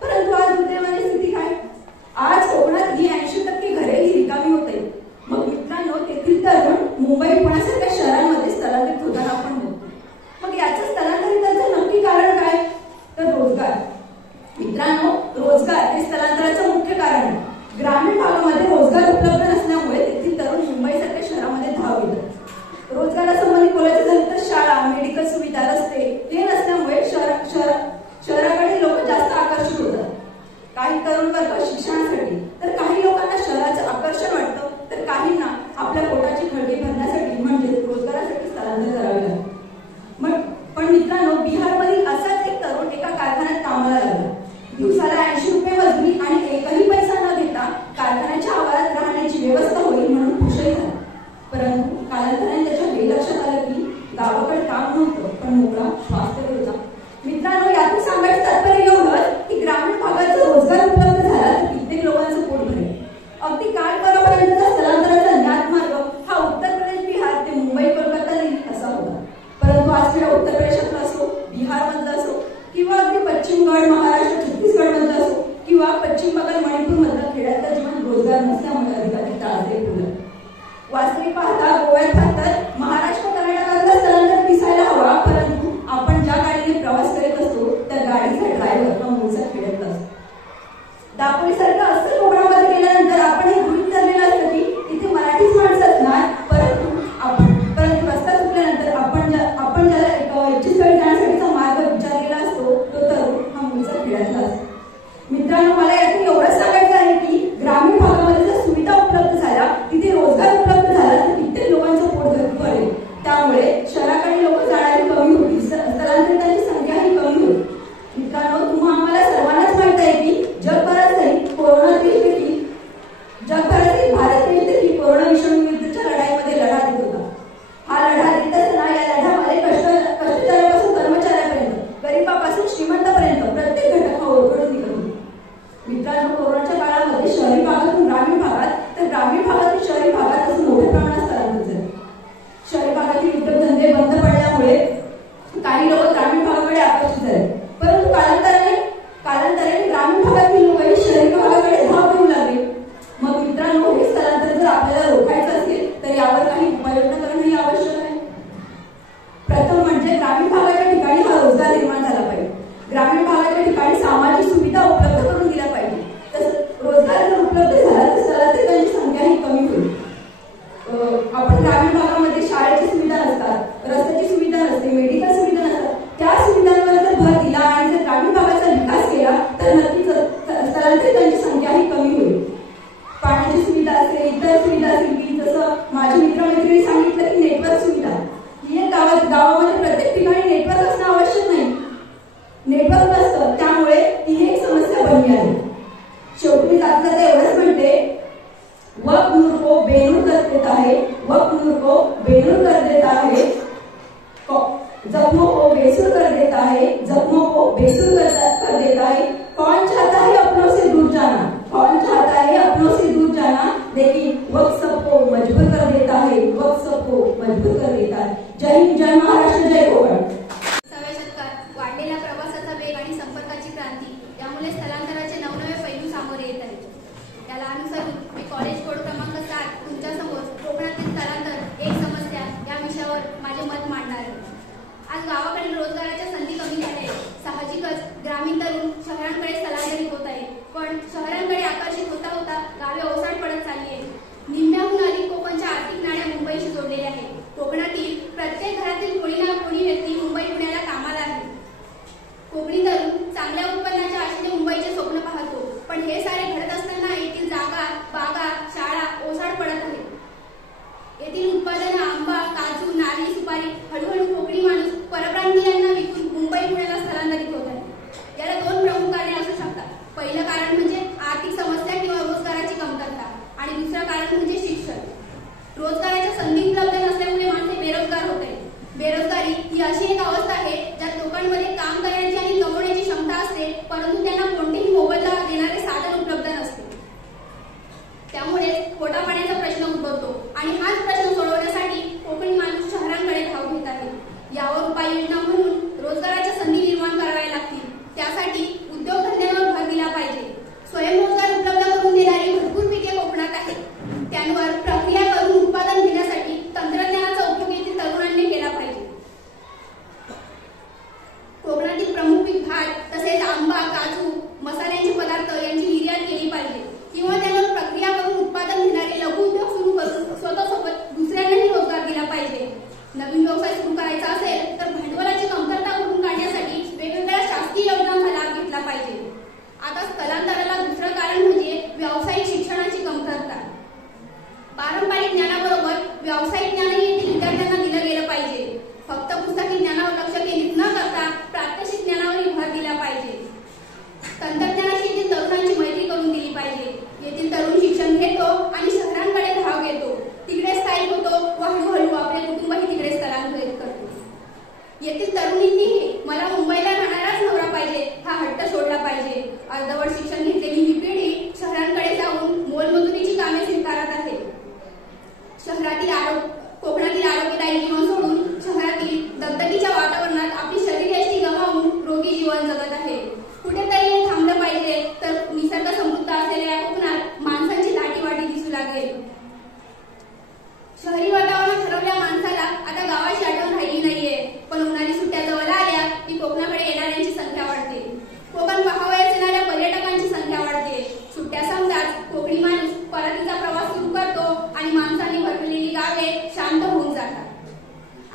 परंतु आज दुर्दैवाने स्थिती काय? आज कोकणात ही 80% घरे ही रिकामी होत आहेत. मग मित्रांनो, तेथील तरुण मुंबई पुण्यासारख्या शहरांमध्ये स्थलांतरित होताना आपण बघतो. मग याचं स्थलांतरिताचं नक्की कारण काय? तर रोजगार. मित्रांनो, रोजगार हे स्थलांतराचं मुख्य कारण आहे. ग्रामीण भागामध्ये रोजगार उपलब्ध नसल्यामुळे तेथील तरुण मुंबईसारख्या शहरामध्ये धाव घेतात. रोजगारासंबंधी बोलायचं झालं तर शाळा, मेडिकल सुविधा, रस्ते हे नसल्यामुळे शहराकडे लोक जास्त आकर्षित होतात. काही तरुण वर्ग शिक्षणासाठी, तर काही लोकांना शहराचं आकर्षण वाटतं, तर काहींना आपल्या पोटाची खळगी भरण्यासाठी म्हणजे रोजगारासाठी स्थलांतर करावे लागते. पण मित्रांनो, बिहारमधील असाच एक तरुण एका कारखान्यात कामाला लागला. दिवसाला 80 रुपये मजुरी आणि एकही पैसा न देता कारखान्याच्या आवारात राहण्याची व्यवस्था होईल म्हणून खुशही झाला. परंतु कालांतराने त्याच्या हे लक्षात आलं की गावाकडे काम नव्हतं, पण मोकळा श्वास तरी होता. मित्रांनो, यातून सांगायचं तात्पर्य एवढंच की ग्रामीण भागाचा रोजगार उपलब्ध झाला तर कित्येक लोकांचं पोट भरेल. अगदी काळपर्यंतचा स्थलांतराचा ज्ञात मार्ग हा उत्तर प्रदेश, बिहार ते मुंबई, कोलकाता असा होता. परंतु आज खेळ उत्तर प्रदेशातला असो, बिहारमधला असो किंवा अगदी पश्चिम घाट, महाराष्ट्र, छत्तीसगड मधला असो किंवा पश्चिम बंगाल, मणिपूर मधला खेड्यातलं जीवन रोजगार नसल्यामुळे अधिकाधिक त्रासदायक होईल. वास्तविक पाहता गोव्यात फक्त महाराष्ट्र, कर्नाटकातला स्थलांतर दिसायला हवा, परंतु आपण ज्या गाडीने प्रवास करीत असतो त्या गाडीचा ड्रायव्हर हा मूळचा खेड्यातला असतो. दापोलीसारख्या अस्सल कोकणामध्ये गेल्यानंतर आपण हे गृहीत धरलेलं असतं की इथे मराठीच माणसं असणार, परंतु रस्ता चुकल्यानंतर आपण ज्याला इच्छितस्थळी जाण्यासाठीचा मार्ग विचारलेला असतो तो तरुण हा मूळचा खेड्यातला असतो. मित्रांनो, मला यातून एवढंच सांगायचं आहे की ग्रामीण भागामध्ये जर सुविधा उपलब्ध झाल्या, तिथे रोजगार उपलब्ध झाला तर कित्येक लोकांचं पोट भरेल. त्यामुळे शहराकडे लोक जाणारी कमी होतील, स्थलांतरितांची संख्याही कमी होईल. मित्रांनो, तुम्हा आम्हाला सर्वांनाच माहित आहे की जगभरातील भारत देश देखील कोरोना विषाणू विरुद्धच्या लढाईमध्ये लढा देत होता. हा लढा देत असताना या लढ्यामध्ये कष्टकर्त्यापासून कर्मचाऱ्यापर्यंत, गरीबापासून श्रीमंतापर्यंत प्रत्येक घटक हा ओळखून निघत होता. मित्रांनो, कोरोनाच्या काळामध्ये शहरी भागातून ग्रामीण भागात, तर ग्रामीण भागातून शहरी भागात असं मोठ्या प्रमाणात स्थलांतर झाले. शहरी भागातील उद्योगधंदे बंद पडल्यामुळे काही लोक ग्रामीण भागाकडे आकर्षित झाले. परंतु कालांतराने ग्रामीण भागातील लोकही शहरी भागाकडे धाव घेऊ लागले. मग मित्रांनो, हे स्थलांतर जर आपल्याला रोखायचं असेल तर यावर काही उपाययोजना करणंही आवश्यक आहे. प्रथम म्हणजे ग्रामीण भागाच्या ठिकाणी हा रोजगार निर्माण झाला पाहिजे. ग्रामीण भागाच्या ठिकाणी सामाजिक सुविधा उपलब्ध करून दिल्या पाहिजे. तसंच रोजगार जर उपलब्ध झाला तर स्थलांतरितांची संख्याही कमी होईल. आपण ग्रामीण भागामध्ये शाळेची सुविधा नसतात, रस्त्याची सुविधा नसते, मेडिकल सुविधा नसतात. त्या सुविधांवर जर भर दिला आणि जर ग्रामीण भागाचा विकास केला तर नक्कीच स्थलांतरितांची संख्याही कमी होईल. पाण्याची सुविधा असेल, इतर सुविधा असेल की जसं माझ्या मित्रमैत्रिणी सांगितलं की नेटवर्क सुविधा ही गावामध्ये प्रत्येक ठिकाणी नेटवर्क असणं आवश्यक नाही. नेटवर्क नसतं, त्यामुळे ती एक समस्या बनली आहे. शेवटी मी जाता एवढंच म्हणते, वक्त नूर को बेनूर कर देता है, वक्त नूर को बेनूर कर देता है, जख्मों को बेसुर कर देता है, जख्मों को बेसुर कर देता है. कौन चाहता है अपनों से दूर जाना, कौन चाहता है अपनों से दूर जाना, लेकिन वक्त सबको मजबूर कर देता है, वक्त सबको मजबूर कर देता है. जय हिंद, जय महाराष्ट्र, जय कोकण. 20व्या शतकात वाढलेला प्रवासाचा वेग आणि संपर्काची क्रांती यामुळे स्थलांतराचे नवनवे पैलू सामोरे येत आहेत. त्याला अनुसरून मी कॉलेज कोड क्रमांक 7 तुमच्यासमोर कोकणातील स्थलांतर एक समस्या या विषयावर माझे मत मांडणार आहे. आज गावाकडील रोजगाराच्या संधी कमी झाल्या आहेत. साहजिकच ग्रामीण तरुण शहरांकडे स्थलांतरित होत आहे, पण शहरांकडे आकर्षित होता होता गावे ओसाड पडत चालली आहे. निम्म्याहून अधिक कोकणच्या आर्थिक नाड्या मुंबईशी जोडलेल्या आहेत. कोकणातील प्रत्येक घरातील कोणी ना कोणी व्यक्ती मुंबई पुण्याला कामाला आहे. कोकणी तरुण चांगल्या उत्पन्नाच्या आशेने मुंबईचे स्वप्न पाहतो, पण हे सारे घडत असताना येथील जागा, बागा, शाळा ओसाड पडत आहेत. येथील उत्पादन आंबा, काजू, नारळी, सुपारी हळूहळू कोकणी माणूस परप्रांतीयांना विकून मुंबई पुण्याला स्थलांतरित होत आहे. याला 2 प्रमुख कारणे असू शकतात. पहिलं कारण म्हणजे आर्थिक समस्या किंवा रोजगाराची कमतरता आणि दुसरं कारण म्हणजे शिक्षण. रोजगाराच्या संधी उपलब्ध नसल्यामुळे माणसे बेरोजगार होत आहेत. बेरोजगारी ही अशी एक अवस्था आहे ज्यात लोकांमध्ये काम करण्याची आणि कमवण्याची क्षमता असते, परंतु त्यांना कोणतेही मोबदला देणारे साधन उपलब्ध नसते. त्यामुळे पोटा पाण्याचा प्रश्न उद्भवतो आणि हाच प्रश्न सोडवण्यासाठी कोकणी माणूस शहरांकडे धाव घेत आहे. यावर उपाययोजना म्हणून रोजगाराच्या तसेच आंबा, काजू, मसाल्यांचे पदार्थ यांची निर्यात केली पाहिजे किंवा त्यावर प्रक्रिया करून उत्पादन घेणारे लघु उद्योग सुरू करून स्वतःसोबत दुसऱ्यांनाही रोजगार दिला पाहिजे. नवीन व्यवसाय सुरू करायचा असेल तर भांडवलाची कमतरता भरून काढण्यासाठी वेगवेगळ्या शासकीय योजनांचा लाभ घेतला पाहिजे. आता स्थलांतराला दुसरं कारण म्हणजे व्यावसायिक शिक्षणाची कमतरता. पारंपरिक ज्ञानाबरोबर व्यावसायिक ज्ञानही येथील विद्यार्थ्यांना दिलं गेलं पाहिजे. फक्त पुस्तकी ज्ञानावर लक्ष केंद्रित न करता प्रात्यक्षिक ज्ञानावरही भर दिला पाहिजे. तंत्रज्ञानाशी येथील तरुणांची मैत्री करून दिली पाहिजे. येथील तरुण शिक्षण घेतो आणि शहरांकडे धाव घेतो, तिकडे स्थायिक होतो व हळूहळू आपले कुटुंबही तिकडे स्थलांतरित करतो. येथील तरुणींनीही मला मुंबईला राहणाराच नवरा पाहिजे हा हट्ट सोडला पाहिजे. अर्धवट शिक्षण घेतलेली ही पिढी शहरांकडे जाऊन मोलमजुरीची कामे स्वीकारत आहे. कोकणातील आरोग्यदायी जीवन सोडून शहरातील दगदगीच्या वातावरणात आपली शरीरयष्टी गमावून रोगी जीवन जगत आहे. कुठेतरी हे थांबलं पाहिजे तर निसर्ग समृद्ध असलेल्या या कोकणात माणसांची दाटीवाटी दिसू लागेल. शहरी वातावरणात ठरवल्या माणसाला आता गावाची आठवण राहिली नाहीये, पण उन्हाळी सुट्ट्या जवळ आल्या की कोकणाकडे येणाऱ्यांची संख्या वाढते. कोकण पाहावयास येणाऱ्या पर्यटकांची संख्या वाढते. सुट्ट्या संपताच कोकणी माणूस परतीचा प्रवास सुरू करतो आणि माणसांनी भरलेली गावे शांत होऊन जातात.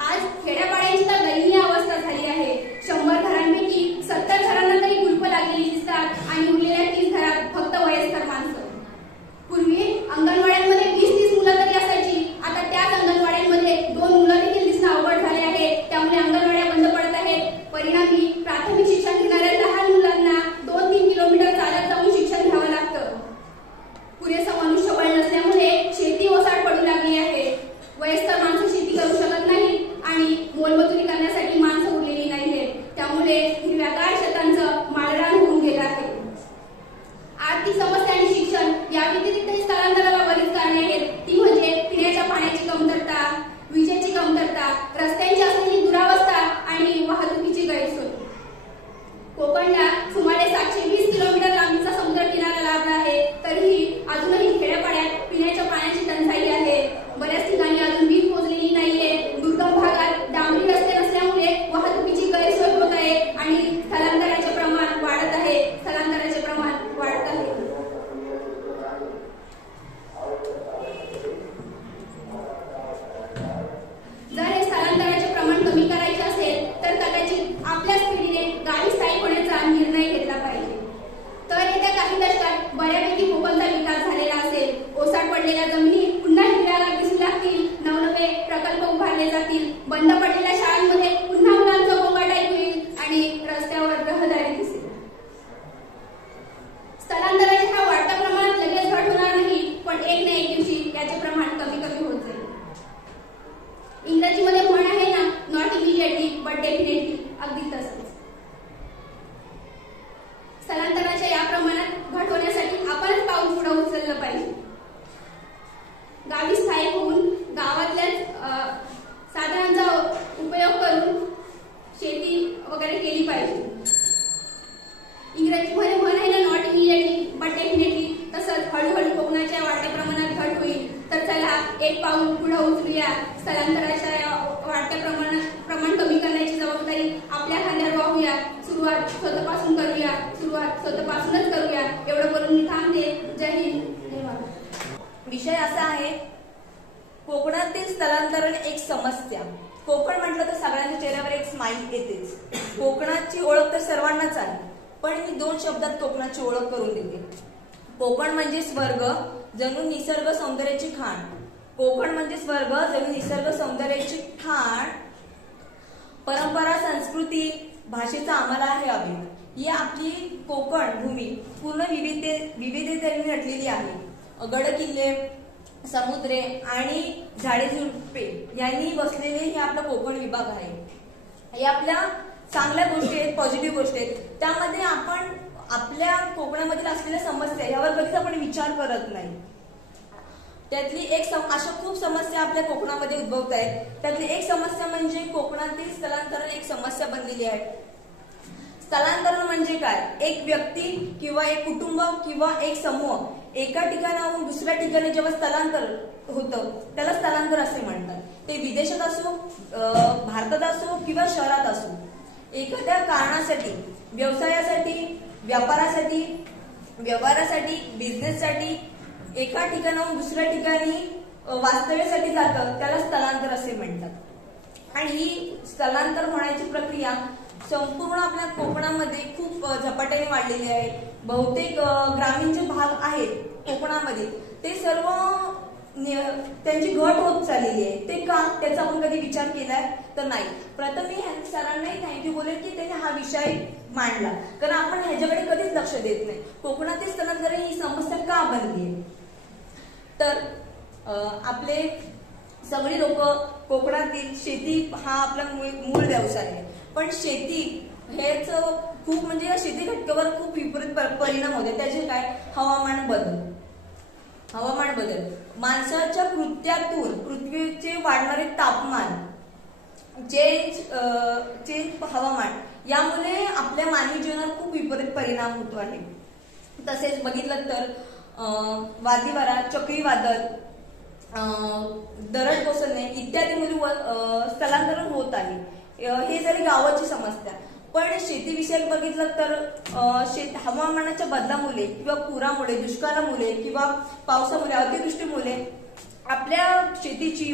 आज खेड्यापाड्यांची तर दयनीय अवस्था झाली आहे. 100 घरांपैकी 70 घरांना तरी कुलपं लागलेली दिसतात आणि उरलेल्या 30 घरात फक्त वयस्कर माणसं. पूर्वी अंगणवाड्यांमध्ये 20-30 मुलं तरी असायची. आता त्याच अंगणवाड्यांमध्ये 2 मुलं देखील दिसणं अवघड झाले आहे. त्यामुळे अंगणवाड्या बंद पडत आहेत. परिणामी प्राथमिक शिक्षण घेणाऱ्या लहान मुलांना 2-3 किलोमीटर चालत जाऊन शिक्षण घ्यावं लागतं. पुरेसं मनुष्यबळ नसल्यामुळे शेती ओसाड पडू लागली आहे. वयस्कर माणसं शेती करू शकत नाहीत आणि मोलमजुरी करण्यासाठी माणसं उरलेली नाहीये. त्यामुळे हिरव्यागार शेतांचं माळरान होऊन गेलं आहे. आर्थिक समस्या आणि शिक्षण या व्यतिरिक्त स्थलांतराला बरीच कारणे आहेत. ती म्हणजे पिण्याच्या पाण्याची कमतरता, विजेची कमतरता, रस्त्यांची असलेली दुरावस्था आणि वाहतुकीची गैरसोय. कोकणला सुमारे 720 किलोमीटर लांबीचा समुद्र किनारा लाभला आहे, तरीही अजूनही खेड्यापाड्यात पिण्याच्या पाण्याची टंचाई आहे. बऱ्याच ठिकाणी अजून वीज पोहोचलेली नाहीये. दुर्गम भागात डांबरी रस्ते नसल्यामुळे वाहतुकीची गैरसोय होत आहे आणि स्थलांतराचे प्रमाण वाढत आहे. जर हे स्थलांतराचे प्रमाण कमी करायचे असेल तर कदाचित आपल्याच पिढीने गावी स्थायिक होण्याचा निर्णय घेतला पाहिजे. तर येत्या काही दशकात बऱ्यापैकी कोकणचा विकास झालेला असेल. ओसाड पडलेल्या जमिनी पुन्हा हिरव्यागार दिसू लागतील. नवनवे प्रकल्प उभारले जातील. बंद पडलेल्या शाळांमध्ये पुन्हा मुलांचा गोंगाट ऐकू येईल आणि रस्त्यावर रहदारी दिसेल. स्थलांतराच्या ह्या वाढत्या प्रमाणात लगेच घट होणार नाही, पण एक ना एक दिवशी याचे प्रमाण कमी कमी होत जाईल. इंग्रजीमध्ये म्हण आहे ना, नॉट इमिडिएटली बट डेफिनेटली, अगदी तसंच. स्थलांतराच्या या प्रमाणात घट होण्यासाठी आपणच पाऊल पुढे उचललं पाहिजे. गावी स्थायिक होऊन गावातल्याच साधनांचा उपयोग करून शेती वगैरे केली पाहिजे. इंग्रजीमध्ये म्हण आहे ना, नॉट इमिडिएटली बट डेफिनेटली, तसंच हळूहळू कोकणाच्या वाढत्या प्रमाणात घट होईल. तर चला एक पाऊल पुढे उचलूया. स्थलांतराच्या वाढत्या प्रमाण कमी करण्याची जबाबदारी आपल्या खांद्यावर वाहूया. सुरुवात स्वतःपासून करूया. स्वतःपासूनच करूया. एवढं बोलून मी थांबते. जय हिंद, धन्यवाद. विषय असा आहे, कोकणातील स्थलांतरण एक समस्या. कोकण म्हटलं तर सगळ्यांच्या चेहऱ्यावर एक स्माईल येतेच. कोकणाची ओळख तर सर्वांनाच आहे, पण मी 2 शब्दात कोकणाची ओळख करून देते. कोकण म्हणजे स्वर्ग, जणू निसर्ग सौंदर्याची खाण. कोकण म्हणजे स्वर्ग, जणू निसर्ग सौंदर्याची खाण. परंपरा, संस्कृती, भाषेचा आम्हाला आहे अभिमान. ही आपली कोकण भूमी पूर्ण विविधतेने नटलेली आहे. गड किल्ले, समुद्रे आणि झाडे झुडपे यांनी बसलेले हे आपला कोकण विभाग आहे. हे आपल्या चांगल्या गोष्टी आहेत, पॉझिटिव्ह गोष्टी आहेत. त्यामध्ये आपण आपल्या कोकणामधील असलेल्या समस्या यावर कधीच आपण विचार करत नाही. त्यातली एक अशा खूप समस्या आपल्या कोकणामध्ये उद्भवत आहेत. त्यातली एक समस्या म्हणजे कोकणातील स्थलांतरण एक समस्या बनलेली आहे. स्थलांतरण म्हणजे काय? एक व्यक्ती किंवा एक कुटुंब किंवा एक समूह एका ठिकाणाहून दुसऱ्या ठिकाणी जेव्हा स्थलांतर होतं त्याला स्थलांतर असे म्हणतात. ते विदेशात असो, भारतात असो किंवा शहरात असो, एखाद्या कारणासाठी व्यवसायासाठी, व्यापारासाठी, व्यवहारासाठी, बिझनेससाठी एका ठिकाणाहून दुसऱ्या ठिकाणी वास्तव्यासाठी जातं त्याला स्थलांतर असे म्हणतात. आणि ही स्थलांतर होण्याची प्रक्रिया संपूर्ण आपल्या कोकणामध्ये खूप झपाट्याने वाढलेली आहे. बहुतेक ग्रामीण जे भाग आहेत कोकणामध्ये ते सर्व त्यांची घट होत चाललेली आहे. ते का, त्याचा आपण कधी विचार केलाय तर नाही. प्रथम मी सरांनाही थँक्यू बोलेल की त्यांनी हा विषय मांडला, कारण आपण ह्याच्याकडे कधीच लक्ष देत नाही. कोकणातील स्थलांतर ही समस्या का बनली आहे तर आपले सगळी लोक कोकणातील शेती हा आपला मूळ व्यवसाय आहे. पण शेती हेच खूप म्हणजे या शेती घटकावर खूप विपरीत परिणाम होते. त्याचे काय, हवामान बदल, माणसाच्या कृत्यातून पृथ्वीचे वाढणारे तापमान, चेंज हवामान, यामुळे आपल्या मानवी जीवनावर खूप विपरीत परिणाम होतो आहे. तसेच बघितलं तर वादळी, चक्रीवादळ, दरड कोसळणे इत्यादी स्थलांतरण होत आहे. हे झाली गावाची समस्या. पण शेतीविषयक बघितलं तर हवामानाच्या बदलामुळे किंवा पुरामुळे, दुष्काळामुळे किंवा पावसामुळे, अतिवृष्टीमुळे आपल्या शेतीची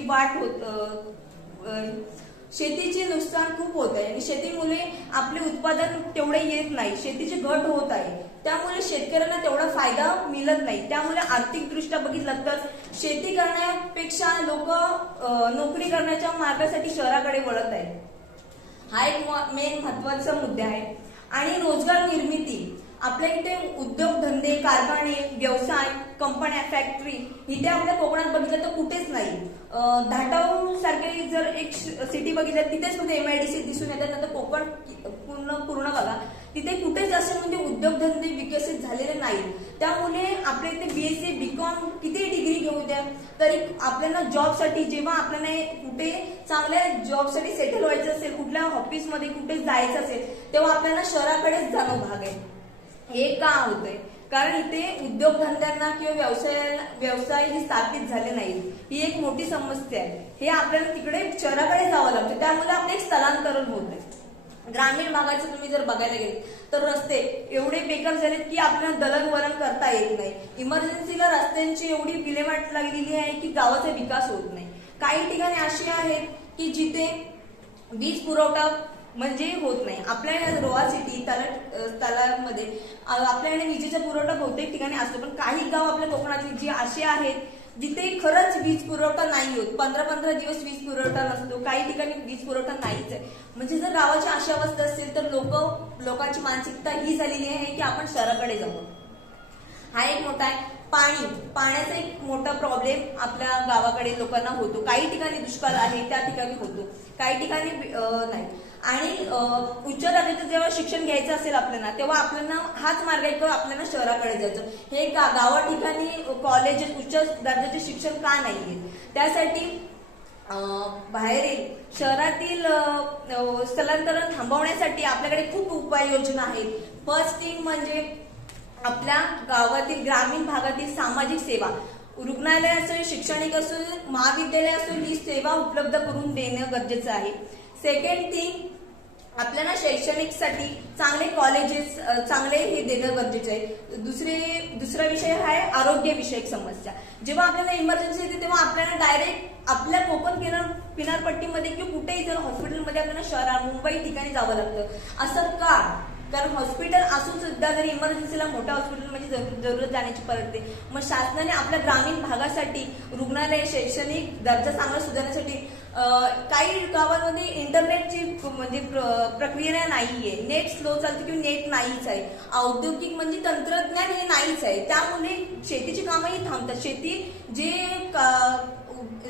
शेतीचे नुकसान खूप होत आहे आणि शेतीमुळे आपले उत्पादन तेवढे येत नाही, शेतीची घट होत आहे. त्यामुळे शेतकऱ्यांना तेवढा फायदा मिळत नाही. त्यामुळे आर्थिकदृष्ट्या बघितलं तर शेती करण्यापेक्षा लोक नोकरी करण्याच्या मार्गासाठी शहराकडे वळत आहेत. हा एक मेन महत्वाचा मुद्दा आहे. आणि रोजगार निर्मिती, आपल्या इथे उद्योगधंदे, कारखाने, व्यवसाय, कंपन्या, फॅक्टरी इथे आपल्या कोकणात बघितलं तर कुठेच नाही. धाटाव सारखे जर एक सिटी बघितलं तिथेच कुठे MIDC दिसून येतात, नंतर कोकण पूर्ण बघा तिथे कुठेच असे म्हणजे उद्योगधंदे विकसित झालेले नाहीत. त्यामुळे आपल्या इथे BSc, BCom किती डिग्री घेऊ द्या तरी आपल्याला जॉबसाठी, जेव्हा आपल्याला कुठे चांगल्या जॉबसाठी सेटल व्हायचं असेल, कुठल्या ऑफिसमध्ये कुठे जायचं असेल, तेव्हा आपल्याला शहराकडेच जाणं भाग आहे. हे का होतंय, कारण इथे उद्योगधंद्यांना किंवा व्यवसाय ही स्थापित झाले नाहीत. ही एक मोठी समस्या आहे. हे आपल्याला तिकडे शहराकडे जावं लागतं. त्यामुळे आपले एक स्थलांतरण होत आहे. ग्रामीण भागाचं तुम्ही जर बघायला गेले तर रस्ते एवढे बेकार झालेत की आपल्याला दळणवळण करता येत नाही. इमर्जन्सीला रस्त्यांची एवढी विल्हेवाट लागलेली आहे की गावाचा विकास होत नाही. काही ठिकाणी अशी आहेत की जिथे वीज पुरवठा म्हणजे होत नाही. आपल्या रोहा सिटी तलामध्ये आपल्याकडे विजेचा पुरवठा बहुतेक ठिकाणी असतो, पण काही गाव आपल्या कोकणातली जी अशी आहेत जिथे खरंच वीज पुरवठा नाही होत. 15-15 दिवस वीज पुरवठा नसतो. काही ठिकाणी वीज पुरवठा नाहीच आहे. म्हणजे जर गावाची अशी अवस्था असेल तर लोकांची मानसिकता ही झालेली आहे की आपण शहराकडे जाऊ. हा एक मोठा आहे. पाण्याचा एक मोठा प्रॉब्लेम आपल्या गावाकडे लोकांना होतो. काही ठिकाणी दुष्काळ आहे, त्या ठिकाणी होतो, काही ठिकाणी नाही. आणि उच्च दर्जाचं जेव्हा शिक्षण घ्यायचं असेल आपल्याला, तेव्हा आपल्याला हाच मार्ग आहे की आपल्याला शहराकडे जायचं. हे गावा ठिकाणी कॉलेज उच्च दर्जाचे शिक्षण का नाहीये, त्यासाठी बाहेरील शहरातील स्थलांतरण थांबवण्यासाठी आपल्याकडे खूप उपाययोजना आहेत. फर्स्ट थिंग म्हणजे आपल्या गावातील ग्रामीण भागातील सामाजिक सेवा, रुग्णालय असो, शैक्षणिक असो, महाविद्यालय असो, ही सेवा उपलब्ध करून देणं गरजेचं आहे. सेकंड थिंग, आपल्याला शैक्षणिकसाठी चांगले कॉलेजेस, चांगले हे देणं गरजेचं आहे. दुसरा विषय आहे आरोग्य विषयक समस्या. जेव्हा आपल्याला इमर्जन्सी येते तेव्हा आपल्याला डायरेक्ट आपल्या कोकण किनारपट्टीमध्ये किंवा कुठेही जर हॉस्पिटलमध्ये आपल्याला मुंबई ठिकाणी जावं लागतं. असं का? कारण हॉस्पिटल असून सुद्धा जर इमर्जन्सीला मोठ्या हॉस्पिटलमध्ये जरूरत जाण्याची पडते. मग शासनाने आपल्या ग्रामीण भागासाठी रुग्णालय, शैक्षणिक दर्जा चांगला सुधारण्यासाठी काही गावांमध्ये इंटरनेटची म्हणजे प्रक्रिया नाहीये, नेट स्लो चालते किंवा नेट नाहीच आहे. औद्योगिक म्हणजे तंत्रज्ञान हे नाहीच आहे. त्यामुळे शेतीची कामंही थांबतात. शेती जे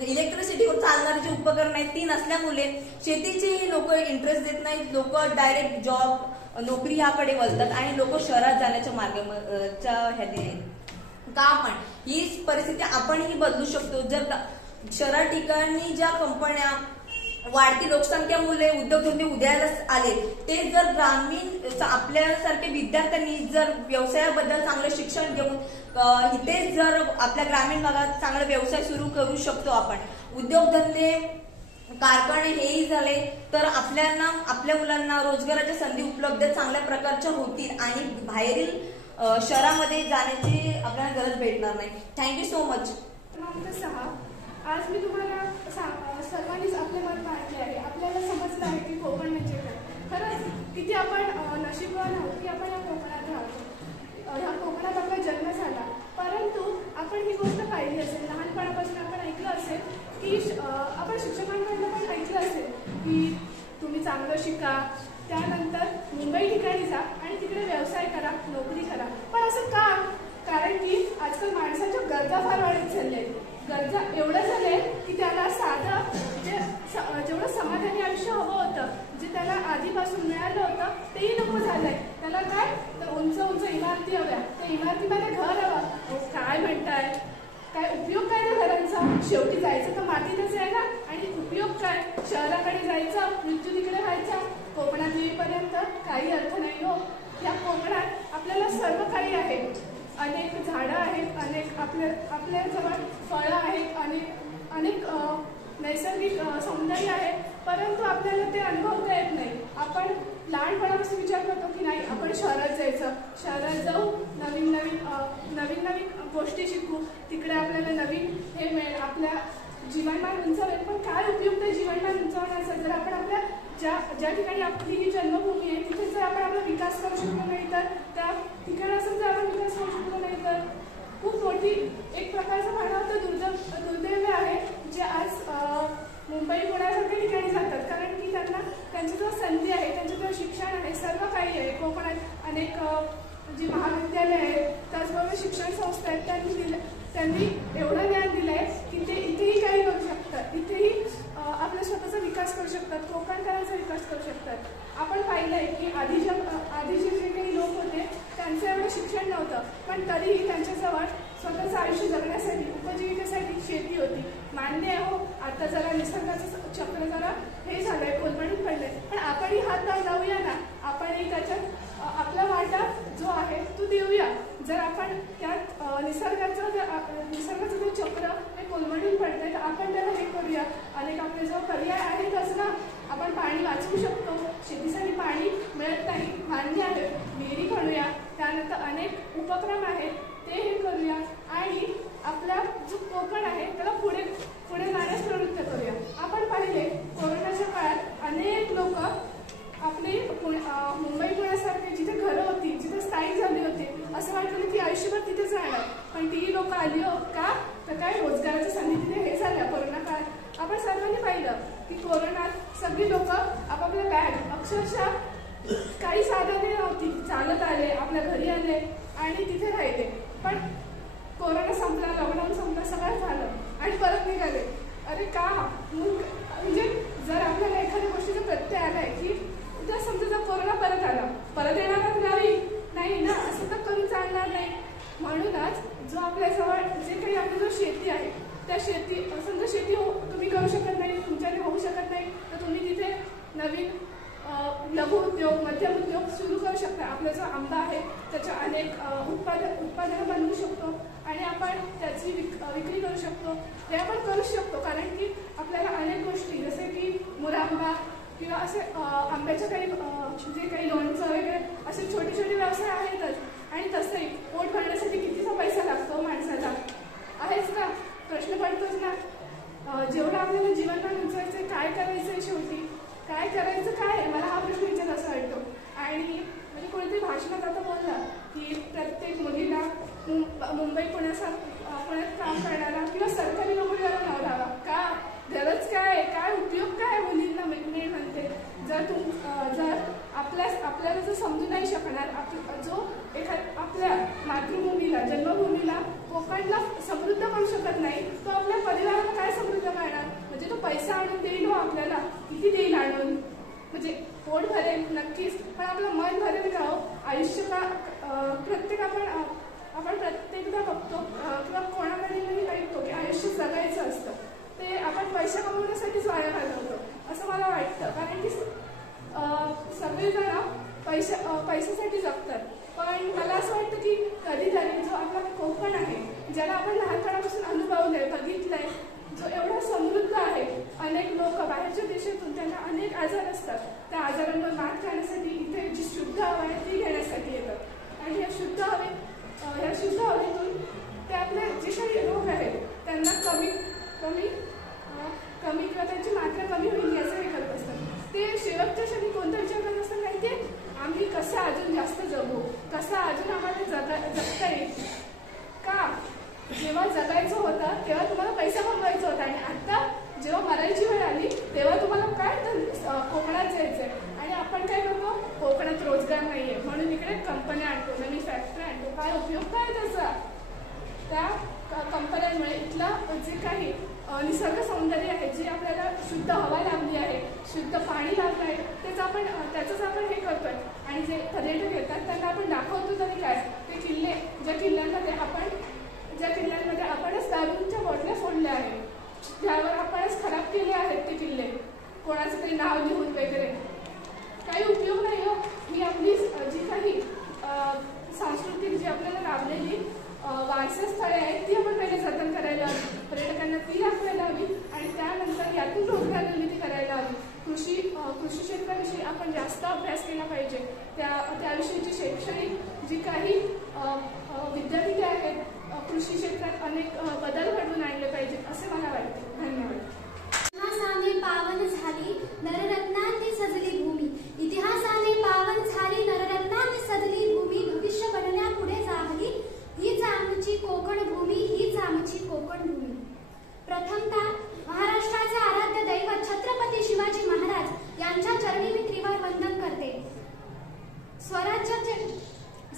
इलेक्ट्रिसिटीवर चालणारे जे उपकरण आहेत ती नसल्यामुळे शेतीची लोक इंटरेस्ट देत नाहीत. लोक डायरेक्ट जॉब, नोकरी ह्याकडे वळतात आणि लोक शहरात जाण्याच्या मार्गाच्या ह्याने आहेत. का पण ही परिस्थिती आपणही बदलू शकतो. जर शहरा ठिकाणी ज्या कंपन्या वाढती लोकसंख्येमुळे उद्योगधंदे उदयास आले, ते जर ग्रामीण आपल्यासारख्या विद्यार्थ्यांनी जर व्यवसायाबद्दल चांगलं शिक्षण घेऊन इथेच जर आपल्या ग्रामीण भागात चांगला व्यवसाय सुरू करू शकतो. आपण उद्योगधंदे कारखाने हेही झाले तर आपल्या मुलांना रोजगाराच्या संधी उपलब्ध चांगल्या प्रकारच्या होतील आणि बाहेरील शहरामध्ये जाण्याची आपल्याला गरज भेटणार नाही. Thank you so much. क्रमांक 6. आज मी तुम्हाला सर्वांनीच आपले मत मांडले आहे. आपल्याला समजलं आहे की कोकण म्हणजे काय. खरंच किती आपण नशीबवान आहोत की आपण या कोकणात राहतो. ह्या कोकणात आपला जन्म झाला. परंतु आपण ही गोष्ट पाहिली असेल, लहानपणापासून आपण ऐकलं असेल की आपण शिक्षकांकडनं पण ऐकलं असेल की तुम्ही चांगलं शिका, त्यानंतर मुंबई ठिकाणी जा आणि तिकडे व्यवसाय करा, नोकरी करा. पण असं का? कारण की आजकाल माणसाच्या गरजा फार वाढत चालल्या आहेत. गरजा एवढं झाले की त्याला साधं जेवढं समाधानी आयुष्य हवं होतं, जे त्याला आधीपासून मिळालं होतं तेही नको झालंय. त्याला काय तर उंच उंच इमारती हव्या, त्या इमारतीमध्ये घर हवं. काय म्हणताय? काय उपयोग काय त्या घरांचा? शेवटी जायचं तर मातीतच आहे ना. आणि उपयोग काय? शहराकडे जायचं, मृत्यू तिकडे व्हायचा. कोकणात येईपर्यंत काही अर्थ नाही हो. या कोकणात आपल्याला सर्व काही आहे. अनेक झाडं आहेत, अनेक आपल्याजवळ फळं आहेत, अनेक नैसर्गिक सौंदर्य आहे. परंतु आपल्याला ते अनुभवता येत नाही. आपण लहानपणापासून विचार करतो की नाही आपण शहरात जायचं, शहरात जाऊ, नवीन नवीन गोष्टी शिकू, तिकडे आपल्याला नवीन हे मिळेल, आपल्या जीवनमान उंचावेल. पण काय उपयोग त्या जीवनमान उंचावण्याचा जर आपण आपल्या ज्या ठिकाणी आपली ही जन्मभूमी आहे तिथे जर आपण आपला विकास करू शकलो नाही तर, त्या ठिकाणाचा जर आपण विकास करू शकलो नाही तर खूप मोठी एक प्रकारचं म्हणावं तर दुर्दैव आहे जे आज मुंबई पुण्यासारख्या ठिकाणी जातात. कारण की त्यांना त्यांच्याजवळ संधी आहे, त्यांच्याजवळ शिक्षण आहे, सर्व काही आहे. कोकणात अनेक जी महाविद्यालय आहेत, त्याचबरोबर शिक्षण संस्था आहेत, त्यांनी एवढं ज्ञान दिलं आहे की ते इथेही काही करू शकतात, इथेही आपला स्वतःचा विकास करू शकतात, कोकणकरांचा विकास करू शकतात. आपण पाहिलं आहे की आधीचे जे काही लोक होते त्यांचं एवढं शिक्षण नव्हतं, पण तरीही त्यांच्याजवळ स्वतःचं आयुष्य जगण्यासाठी उपजीविकेसाठी शेती होती. मान्य आहे हो, आता जरा निसर्गाचं चक्र जरा हे झालंय, कोलमडून पडलंय. पण आपणही हात लावूया ना, आपणही त्याच्यात आपला वाटा जो आहे तो देऊया. जर आपण त्यात निसर्गाचं जे चक्र हे कोलमडून पडतंय तर आपण त्याला हे करूया. अनेक आपले जो पर्याय आहेतच ना. आपण पाणी वाचवू शकतो, शेतीसाठी पाणी मिळत नाही, मान्य आहे, विहिरी खणूया. त्यानंतर अनेक उपक्रम आहेत ते हे करूया आणि आपला जो कोकण आहे त्याला पुढे जाण्यास प्रवृत्त करूया. आपण पाहिले कोरोनाच्या काळात अनेक लोक आपली मुंबई पुण्यासारखे जिथे घरं होती, जिथे स्थायिक झाली होती, असं वाटलं की आयुष्यभर तिथेच राहणार. पण ती लोक आली हो का तर काय रोजगाराच्या संधी तिथे हे झाल्या कोरोना काळात. आपण सर्वांनी पाहिलं की कोरोनात सगळी लोक आपापल्या बॅग अक्षरशः काही साधने नव्हती, चालत आले, आपल्या घरी आले आणि तिथे राहिले. पण कोरोना संपला, लॉकडाऊन संपला, सगळं झालं आणि परत निघाले. अरे का? म्हणजे जर आपल्याला एखाद्या गोष्टीचा प्रत्यय आलाय की जर समजा जर कोरोना परत येणार नाही ना, असं तर करून चालणार नाही. म्हणूनच जो आपल्याजवळ जे काही आपल्याजवळ शेती आहे त्या समजा शेती तुम्ही करू शकत नाही, तुमच्याने होऊ शकत नाही, तर तुम्ही तिथे नवीन लघु उद्योग, मध्यम उद्योग सुरू करू शकता. आपला जो आंबा आहे त्याच्या अनेक उत्पादनं बनवू शकतो आणि आपण त्याची विक्री करू शकतो. हे आपण करू शकतो कारण की आपल्याला अनेक गोष्टी जसे की मुरांबा किंवा असे आंब्याच्या काही जे काही लोणचं वगैरे असे छोटे छोटे व्यवसाय आहेतच. आणि तसंही पोट भरण्यासाठी कितीचा पैसा लागतो माणसाला आहेच ना, प्रश्न पडतोच ना. जेवढं आपल्याला जीवनमान उंचवायचं काय करायचं शेवटी काय करायचं काय मला हा प्रश्न विचार असं वाटतो. आणि म्हणजे कोणीतरी भाषणात आता बोलला की प्रत्येक मुलीला मुंबई पुण्यात काम करणारा किंवा सरकारी नोकरीला नवरावा का गरज काय, काय उपयोग काय मुलींना मी म्हणते. जर आपल्याला जर समजू नाही शकणार जो आपल्या मातृभूमीला जन्मभूमीला कोकणला समृद्ध करू शकत नाही तो आपल्या परिवाराला काय समृद्ध करणार. म्हणजे तो पैसा आणून देईल हो आपल्याला, किती देईल आणून, म्हणजे पोट भरेल नक्कीच पण आपलं मन भरेल का हो. आयुष्य का आपण प्रत्येकदा बघतो किंवा कोणाकडे ऐकतो की आयुष्य जगायचं असतं ते आपण पैसा कमवण्यासाठीच वाया घालवतो असं मला वाटतं. कारण की सगळेजण पैशासाठी जगतात. पण मला असं वाटतं की कधीतरी जो आपला कोकण आहे ज्याला आपण लहानपणापासून अनुभवलंय, बघितलंय, जो एवढा समृद्ध आहे. अनेक लोक बाहेरच्या देशातून त्यांना अनेक आजार असतात, त्या आजारांवर मात करण्यासाठी इथे जी शुद्ध हवा आहे ती घेण्यासाठी येतात. आणि या शुद्ध हवेतून ते आपले जे काही रोग आहेत त्यांना कमी किंवा त्यांची मात्रा कमी होईल याचं हे करत असतात. ते शेवटच्या क्षणी कोणता विचार करत असतात माहिती आहे? आम्ही कसं अजून जास्त जगू, कसं अजून आम्हाला जगता येईल. का जेव्हा जगायचं होतं तेव्हा तुम्हाला पैसा कमवायचा होता, आणि आता जेव्हा मरायची वेळ आली तेव्हा तुम्हाला काय तर कोकणात जायचंय. आणि आपण काय करतो? कोकणात रोजगार नाहीये म्हणून इकडे कंपन्या आणतो, नवीन फॅक्टरी आणतो. काय उपयोग काय त्याचा? त्या कंपन्यांमुळे इथला जे काही निसर्ग सौंदर्य आहे, जे आपल्याला शुद्ध हवा लाभली आहे, शुद्ध पाणी लाभलं आहे, त्याचंच आपण हे करतोय. आणि जे पर्यटक येतात त्यांना आपण दाखवतो तरी काय? ते किल्ले, ज्या किल्ल्यांमध्ये आपणच दारूच्या बॉटल्या फोडल्या आहेत, त्यावर आपणच खराब केले आहेत ते किल्ले, कोणाचं तरी नाव लिहून वगैरे. काही उपयोग नाही हो. ही आपली जी काही सांस्कृतिक जी आपल्याला लाभलेली वारसा स्थळे आहेत ती आपण पहिले जतन करायला हवी, पर्यटकांना ती दाखवायला हवी, आणि त्यानंतर यातून रोजगार निर्मिती करायला हवी. कृषी क्षेत्राविषयी आपण जास्त अभ्यास केला पाहिजे. त्याविषयीची शैक्षणिक जी काही विद्यापीठे आहेत, कृषी क्षेत्रात अनेक बदल घडवून आणले पाहिजेत असे मला वाटते. धन्यवाद. इतिहासाने पावन झाली नररत्नांनी सजली भूमी, इतिहासाने पावन झाली नररत्नांनी सजली भूमी, भविष्य घडण्यापुढे जाहली हीच आमची कोकण भूमी, हीच आमची कोकण भूमी. प्रथमतः महाराष्ट्राचे आराध्य दैवत छत्रपती शिवाजी महाराज यांच्या चरणी मी त्रिवार वंदन करते.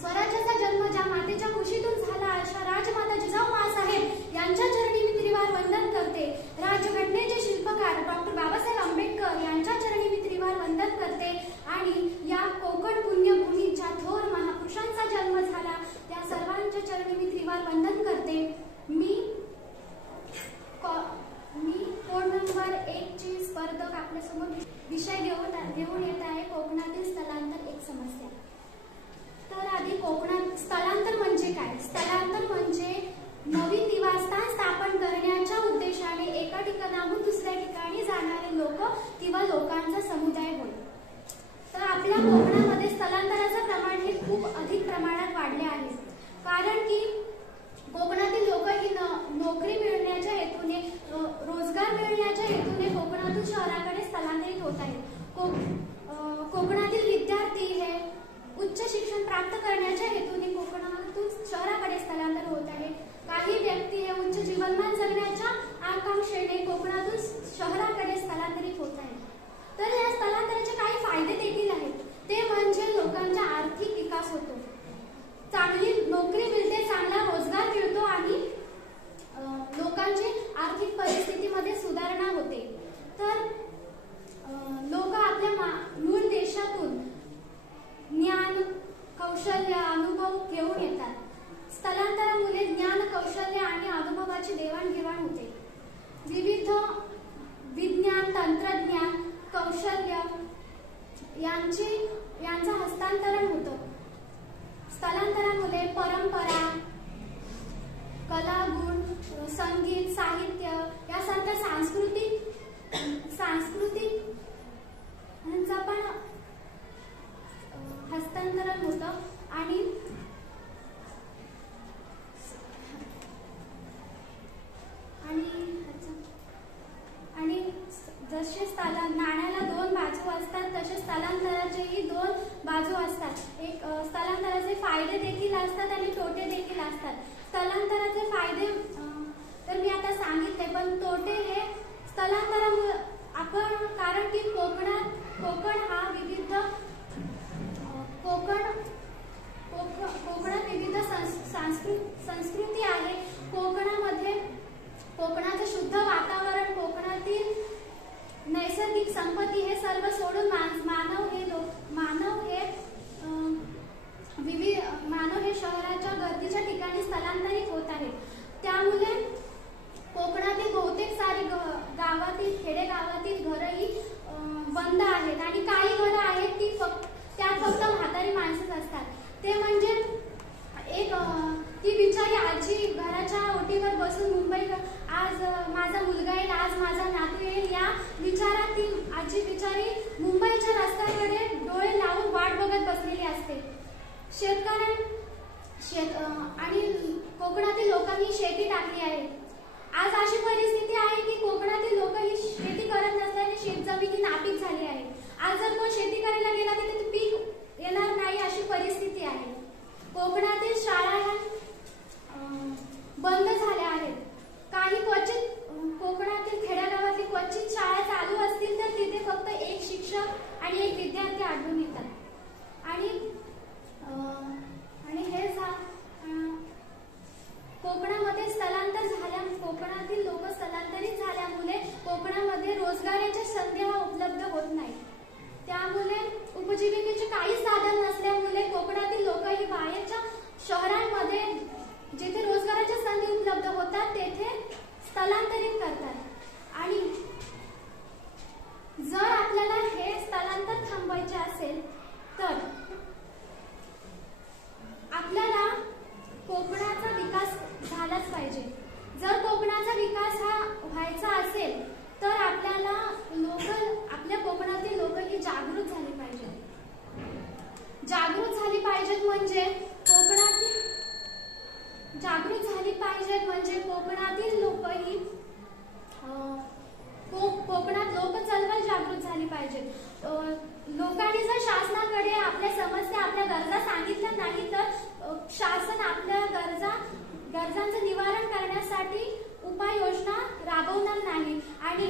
स्वराज्याचा जन्म ज्या मातेच्या कुशीतून झाला अशा राजमाता जिजाऊ माँसाहेब यांच्या चरणी मी त्रिवार वंदन करते. राज्यघटनेचे शिल्पकार डॉक्टर बाबासाहेब आंबेडकर यांच्या चरणी मी त्रिवार वंदन करते. आणि या कोकण पुण्यभूमीच्या थोर महापुरुषांचा जन्म झाला त्या सर्वांच्या चरणी मी त्रिवार वंदन करते. मी कोड नंबर 1 ची स्पर्धक आपल्यासमोर विषय घेऊन येत आहे, कोकणातील स्थलांतर एक समस्या. तर आधी कोकणात स्थलांतर म्हणजे काय? स्थलांतर म्हणजे नवीन निवासस्थान स्थापन करण्याच्या उद्देशाने एका ठिकाणाहून दुसऱ्या ठिकाणी जाणारे लोक किंवा लोकांचा समुदाय होय. तर आपल्या कोकणामध्ये स्थलांतराचं प्रमाण हे खूप अधिक प्रमाणात वाढले आहे, कारण की कोकणातील लोक ही नोकरी मिळण्याच्या हेतूने, रोजगार मिळण्याच्या हेतूने कोकणातून शहराकडे स्थलांतरित होत आहेत. कोकणातील विद्यार्थी हे उच्च शिक्षण प्राप्त करण्याच्या हेतूने कोकणातून शहराकडे स्थलांतर होत आहे. काही व्यक्ती हे उच्च जीवनमान जगण्याच्या आकांक्षेने कोकणातून शहराकडे स्थलांतरित होत आहेत. तर या स्थलांतराचे काही फायदे देखील आहेत. ते म्हणजे लोकांचा आर्थिक विकास होतो, चांगली नोकरी मिळते, चांगला रोजगार मिळतो आणि लोकांची आर्थिक परिस्थितीमध्ये सुधारणा होते. तर लोक आपल्या मूळ देशातून ज्ञान, कौशल्य, अनुभव घेऊन येतात. स्थलांतरामुळे ज्ञान, कौशल्य आणि अनुभवाची देवाणघेवाण होते. विविध विज्ञान, तंत्रज्ञान, कौशल्य यांचं हस्तांतरण होतं. स्थलांतरामुळे परंपरा, कला, गुण, संगीत, साहित्य यासारख्या सांस्कृतिक यांचा पण हस्तांतरण होतं. आणि जसे नाण्याला दोन बाजू असतात तसे स्थलांतराचेही दोन बाजू असतात. एक स्थलांतराचे फायदे देखील असतात आणि तोटे देखील असतात. स्थलांतराचे फायदे तर मी आता सांगितले, पण तोटे हे स्थलांतरामुळे आपण, कारण की कोकण हा विविध कोकणात विविध संस्कृती आहे. कोकणाचं शुद्ध वातावरण, कोकणातील नैसर्गिक संपत्ती हे सर्व सोडून मानव हे शहराच्या गर्दीच्या ठिकाणी स्थलांतरित होत आहेत. त्यामुळे कोकणातील बहुतेक सारी खेडेगावातील घरही बंद आहेत आणि काही घरं आहेत ती फक्त आणि कोकणातील लोकांनी शेती टाकली आहे. आज अशी परिस्थिती आहे की कोकणातील लोक ही शेती करत नसल्याने शेतजमिनी नापीक झाली आहे. आज जर कोण शेती करायला गेला तर तिथे पीक येणार नाही अशी परिस्थिती आहे. कोकणातील शाळा बंद झाल्या आहेत. काही क्वचित कोकणातील खेड्यागावातील क्वचित शाळा चालू असतील तर तिथे फक्त एक शिक्षक आणि एक विद्यार्थी आढळून येतात. आणि हे कोकणामध्ये कोकणातील लोक स्थलांतरित झाल्यामुळे कोकणामध्ये रोजगाराच्या संधी उपलब्ध होत नाही. त्यामुळे उपजीविकेचे काही साधन नसल्यामुळे कोकणातील लोक ही बाहेरच्या शहरांमध्ये जिथे रोजगाराच्या संधी उपलब्ध होतात तेथे स्थलांतरित करतात. आणि जर आपल्याला हे स्थलांतर थांबवायचे असेल तर आपल्याला कोकणाचा विकास झालाच पाहिजे. जर कोकणाचा विकास हा व्हायचा असेल तर आपल्याला आपल्या कोकणातील लोक ही जागृत झाली पाहिजेत. जागृत झाली पाहिजेत म्हणजे कोकणातील लोक ही कोकणात लोक चळवळ जागृत झाली पाहिजे. लोकांनी जर शासनाकडे आपल्या समस्या आपल्या गरजा सांगितल्या नाही तर शासन आपल्या गरजांचं निवारण करण्यासाठी उपाययोजना राबवणार नाही. आणि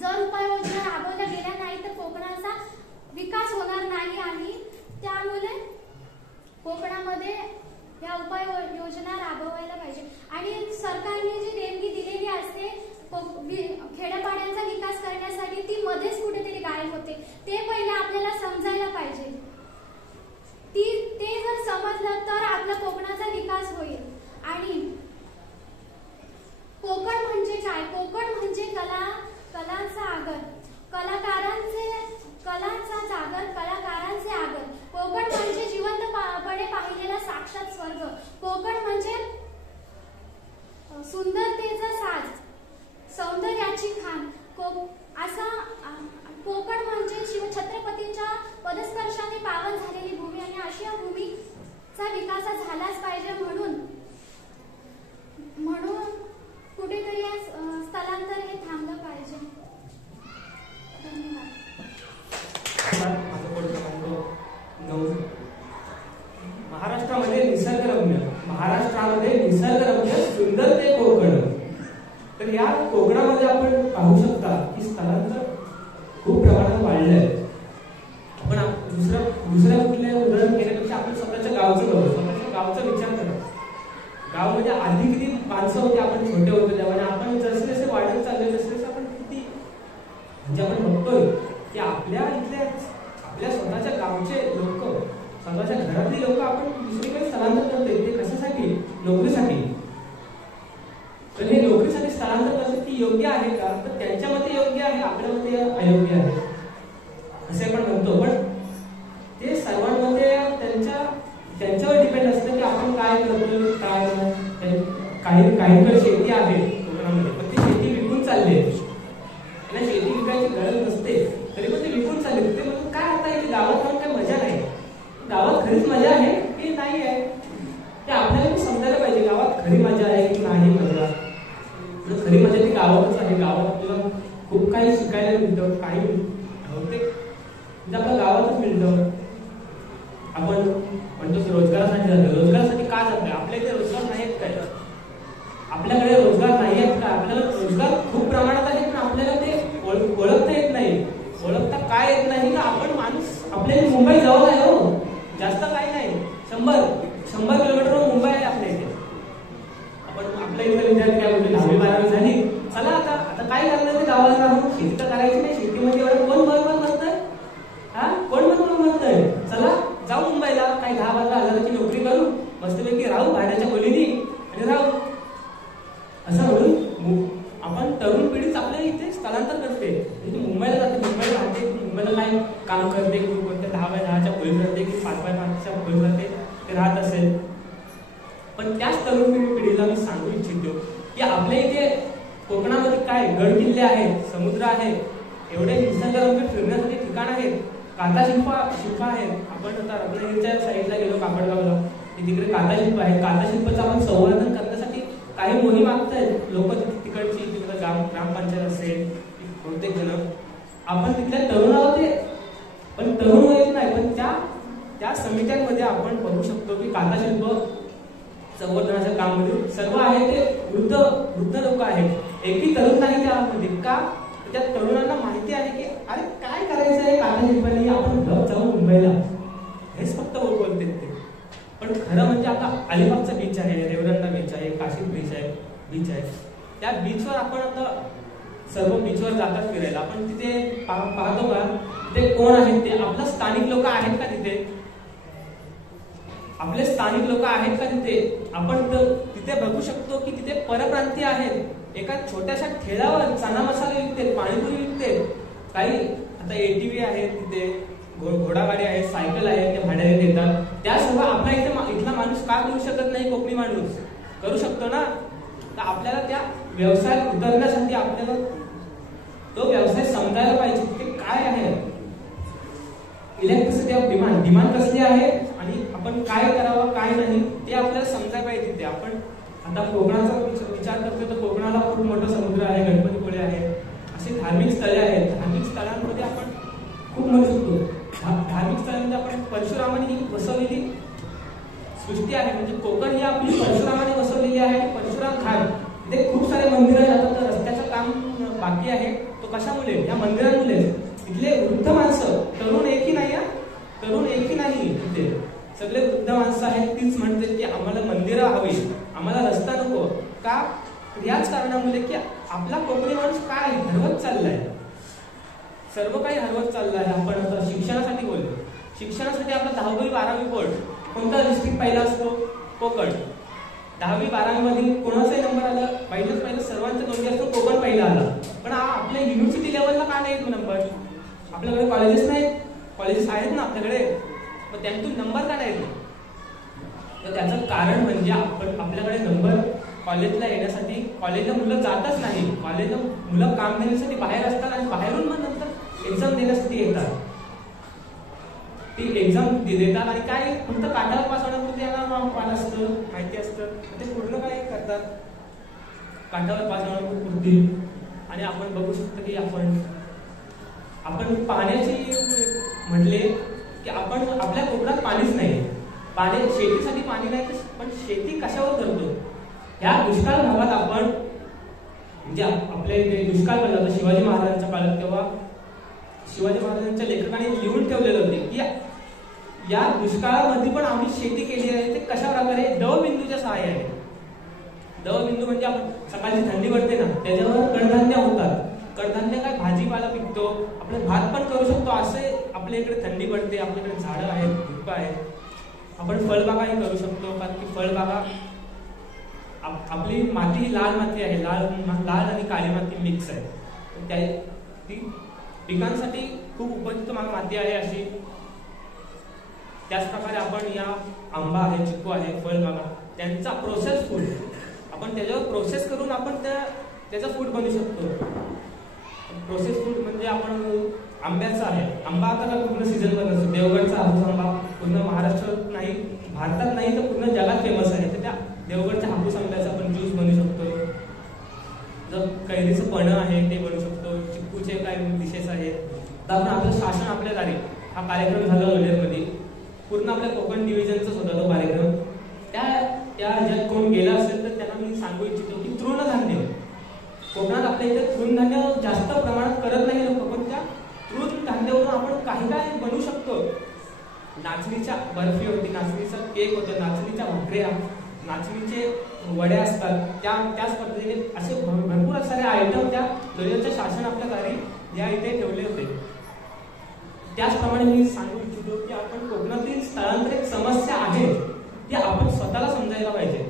जर उपाययोजना राबवल्या गेल्या नाही तर कोकणाचा विकास होणार नाही. आणि त्यामुळे कोकणामध्ये या उपाययोजना राबवायला पाहिजे. आणि सरकारने जी देणगी दिलेली असते खेड्यापाड्यांचा विकास करण्यासाठी ती मध्येच कुठेतरी गायब होते. ते पहिले आपल्याला समजायला पाहिजे. ते जर समजलं तर आपल्या कोकणाचा विकास होईल. आणि कोकण म्हणजे काय? कोकण म्हणजे कलांचा आगर, कलांचा जागर, कलाकारांचे आगर. कोकण म्हणजे जिवंतपणे पाहिलेला साक्षात स्वर्ग. कोकण म्हणजे सुंदरतेचा साज, सौंदर्याची खाण. कोकण म्हणजे छत्रपतींच्या पदस्पर्शाने पावन झालेली भूमी. आणि अशी या भूमीचा विकास झालाच पाहिजे. म्हणून कुठेतरी स्थलांतर हे थांबलं पाहिजे. धन्यवाद. महाराष्ट्रामध्ये निसर्गरम्य सुंदर ते कोकण. तर या कोकणामध्ये आपण पाहू शकता की स्थलांतर खूप प्रमाणात वाढलंय. आपण दुसऱ्या कुठल्या उदाहरण घेण्यापेक्षा आपण स्वतःच्या गावचं बघू, स्वतःच्या गावचा विचार करा. गाव म्हणजे आधी किती माणसं होते, आपण छोटे होतो तेव्हा. आपण जसे जसे वाढत चालले तसे आपण किती म्हणजे आपण बघतोय की आपल्या स्वतःच्या गावचे लोक, स्वतःच्या घरातली लोक आपण दुसरीकडे स्थलांतर करतोय. ते कशासाठी? नोकरीसाठी. तर हे नोकरीसाठी स्थलांतर करतात ती योग्य आहे का? तर त्यांच्या मते योग्य आहे, आपल्या मते अयोग्य आहे असे आपण म्हणतो. पण ते सर्वांमध्ये त्यांच्यावर डिपेंड असतं की आपण काय करतोय, काय काहींकडे शेती आहे कोकणामध्ये, पण ती शेती विकून चालली आहे. त्यांना शेती विकायची गरज नसते तरी पण ते विकून चालले. ते म्हणून काय आता इथे गावात राहून काय मजा नाही. गावात खरीच मजा आहे की नाही आहे ते आपल्याला समजायला पाहिजे. गावात खरी मजा आहे की नाही मजा. खरी मजा ती गावातच आहे. गावात आपल्याला खूप काही शिकायला मिळतं. काही बहुतेक म्हणजे आपल्या गावातच मिळतं. आपण म्हणतो रोजगारासाठी जातो. रोजगारासाठी का जातोय? आपल्या इथे रोजगार नाहीत काय? आपल्याकडे रोजगार नाही आहेत का? आपल्याला रोजगार खूप प्रमाणात आहे पण आपल्याला ते ओळखता येत नाही. ओळखता काय येत नाही का आपण माणूस आपल्या मुंबई जवळ आहे हो, जास्त काही नाही. 100 किलोमीटर मुंबई आहे आपल्या इथे. आपण आपल्या इथे विद्यार्थी काय म्हणतो 10वी-12वी झाली, चला आता काय करणार ते गावाला राहून? शेती तर करायची नाही. शेतीमध्ये एवढं कोण म्हणतंय? कोण म्हणतंय चला जाऊ मुंबईला, काही 10-12 हजाराची नोकरी करू, मस्तपैकी राहू भाड्याच्या खोलीनी आणि राहू असं म्हणून आपण तरुण पिढीच आपल्या इथे स्थलांतर करते. मुंबईला जाते, मुंबईला राहते, मुंबईला काय काम करते, कोणत्या 10x10च्या खोलीत राहते की 5x5च्या खोलीत राहते, ते राहत असेल. पण त्याच तरुण पिढीला मी सांगू इच्छितो की आपल्या इथे कोकणामध्ये काय गड किल्ले आहेत, समुद्र आहे, एवढे निसर्गरम्य फिरण्यासाठी ठिकाण आहेत, काथा शिल्प आहेत. आपण आता रत्नागिरीच्या साईडला गेलो कापडगावला, तिकडे काथाशिल्प आहे. काथाशिल्पाचं आपण संवर्धन करण्यासाठी काही मोहीम आखतायत लोक तिकडची, तिकडे ग्रामपंचायत असेल, प्रत्येक जण. आपण तिथल्या तरुण आहोत ते, पण तरुण वयच नाही, पण त्या समित्यांमध्ये आपण बघू शकतो की काथाशिल्प संवर्धनाच्या कामामध्ये सर्व आहे ते वृद्ध लोक आहेत. एकही तरुण नाही त्यामध्ये. का? त्या तरुणांना माहिती आहे की अरे काय करायचं आहे काथाशिल्पाने, आपण जाऊ मुंबईला, हेच फक्त बोलते ते. पण खरं म्हणजे आता अलिबागचा बीच आहे, रेवदंडा बीच आहे, काशीद बीच आहे. त्या बीचवर आपण आता सर्व बीचवर जातात फिरायला, आपण तिथे पाहतो का तिथे कोण आहेत ते आपला स्थानिक लोक आहेत का तिथे? आपले स्थानिक लोक आहेत का तिथे? आपण तिथे बघू शकतो की तिथे परप्रांतीय आहेत. एका छोट्याशा ठेल्यावर चना मसाले विकते, पाणीपुरी विकते. काही आता ATV आहे, तिथे घोडागाडी आहे, सायकल आहे, ते भाड्याने देतात. त्या सर्व आपल्या इथला माणूस का करू शकत नाही? कोकणी माणूस करू शकतो ना. तर आपल्याला त्या व्यवसायात उतरण्यासाठी आपल्याला तो व्यवसाय समजायला पाहिजे ते काय आहे. इलेक्ट्रिसिटी ऑफ डिमांड कसली आहे आणि आपण काय करावं काय नाही ते आपल्याला समजायला पाहिजे. ते आपण आता कोकणाचा विचार करतो तर कोकणाला खूप मोठा समुद्र आहे, गणपतीपुळे आहे, असे धार्मिक स्थळे आहेत. धार्मिक स्थळांमध्ये आपण खूप म्हणू शकतो. धार्मिक स्थळांमध्ये आपण परशुरामाने ही वसवलेली सृष्टी आहे, म्हणजे कोकण ही आपली परशुरामाने वसवलेली आहे. परशुराम घाट इथे खूप सारे मंदिरं आहेत. आता रस्त्याचं काम बाकी आहे, तो कशामुळे? या मंदिरांमुळे. इथले वृद्ध माणसं, तरुण एकही नाही इथे, सगळे वृद्ध माणसं आहेत. तीच म्हणते की आम्हाला मंदिरं हवी, आम्हाला रस्ता नको. का? याच कारणामुळे की आपला कोकणी माणूस काय हरवत चाललाय, सर्व काही हरवत चाललाय. आपण आता शिक्षणासाठी बोलतो. शिक्षणासाठी आपला 10वी 12वी बोर्ड कोणता डिस्ट्रिक्ट पहिला असतो? कोकण. 10वी 12वी मध्ये कोणाचाही नंबर आला पहिलं सर्वांच्या नोंदी असतो, कोकण पहिला आला. पण आपल्या युनिव्हर्सिटी लेवलला का नाही येतो नंबर? आपल्याकडे कॉलेजेस नाहीत, कॉलेजेस आहेत ना आपल्याकडे, पण त्यांतून नंबर का नाही येतो? तर त्याचं कारण म्हणजे आपल्याकडे नंबर कॉलेजला येण्यासाठी, कॉलेजला मुलं जातच नाही. कॉलेजला मुलं काम देण्यासाठी बाहेर असतात आणि बाहेरून मग नंतर एक्झाम देण्यासाठी येतात. ती एक्झाम देतात आणि काय फक्त काठावर पास होण्यापुरते यांना पास असतं, माहिती असतं, ते पूर्ण काय करतात काठावर पास होण्यापुरती. आणि आपण बघू शकतो की आपण पाण्याची म्हटले की आपण आपल्या कोकणात पाणीच नाही. शेतीसाठी पाणी नाही, पण शेती कशावर करतो? ह्या दुष्काळ भागात आपण म्हणजे आपल्या इथे दुष्काळ पडला होता शिवाजी महाराजांच्या काळात, तेव्हा शिवाजी महाराजांच्या लेखकाने लिहून ठेवलेलं होते की या दुष्काळामध्ये पण आम्ही शेती केली आहे. ते कशा प्रकारे? दवबिंदूच्या सहाय्याने. दवबिंदू म्हणजे आपण सकाळची थंडी पडते ना, त्याच्यावर कडधान्य होतात. कडधान्य काय? भाजीपाला पिकतो, आपलं भात पण करू शकतो. असे आपल्या इकडे थंडी पडते, आपल्याकडे झाडं आहेत, धुकं आहेत. आपण फळबागाही करू शकतो, कारण की फळबागा आपली माती लाल माती आहे, लाल आणि काळी माती मिक्स आहे. ती पिकांसाठी खूप उपयुक्त माती आहे अशी. त्याच प्रकारे आपण या आंबा आहे, चिकू आहे, फळबागा, त्यांचा प्रोसेस फूड आपण त्याच्यावर प्रोसेस करून आपण त्याचा फूड बनवू शकतो. प्रोसेस फूड म्हणजे आपण आंब्याचा आहे. आंबा आता पूर्ण सीझनवर नसतो. देवगडचा हापूस आंबा पूर्ण महाराष्ट्रात नाही, भारतात नाही तर पूर्ण जगात फेमस आहे. तर त्या देवगडच्या हापूस आंब्याचा आपण ज्यूस बनवू शकतो. जर कैरीचं पणं आहे ते बनवू शकतो. चिक्कूचे काय डिशेस आहेत. तर आपण आपलं शासन आपल्या दारी हा कार्यक्रम झाला लोणेरमध्ये, पूर्ण आपल्या कोकण डिव्हिजनचाच होता तो कार्यक्रम. त्या ह्याच्यात कोण गेला असेल तर त्यांना मी सांगू इच्छितो की तृणधान्य कोकणात आपल्या इथे तृणधान्य जास्त प्रमाणात करत नाही लोक, पण त्या तृणधान्यावरून आपण काही काय बनवू शकतो. नाचणीच्या बर्फी होती, नाचणीचा केक होतं, नाचणीच्या भाकऱ्या, नाचणीचे वड्या असतात. त्याच पद्धतीने असे भरपूर सारे आयटम त्या लोणेरच्या शासन आपल्या दारी या इथे ठेवले होते. त्याचप्रमाणे मी सांगू इच्छितो की आपण कोकणातील स्थलांतरित समस्या आहे ती आपण स्वतःला समजायला पाहिजे.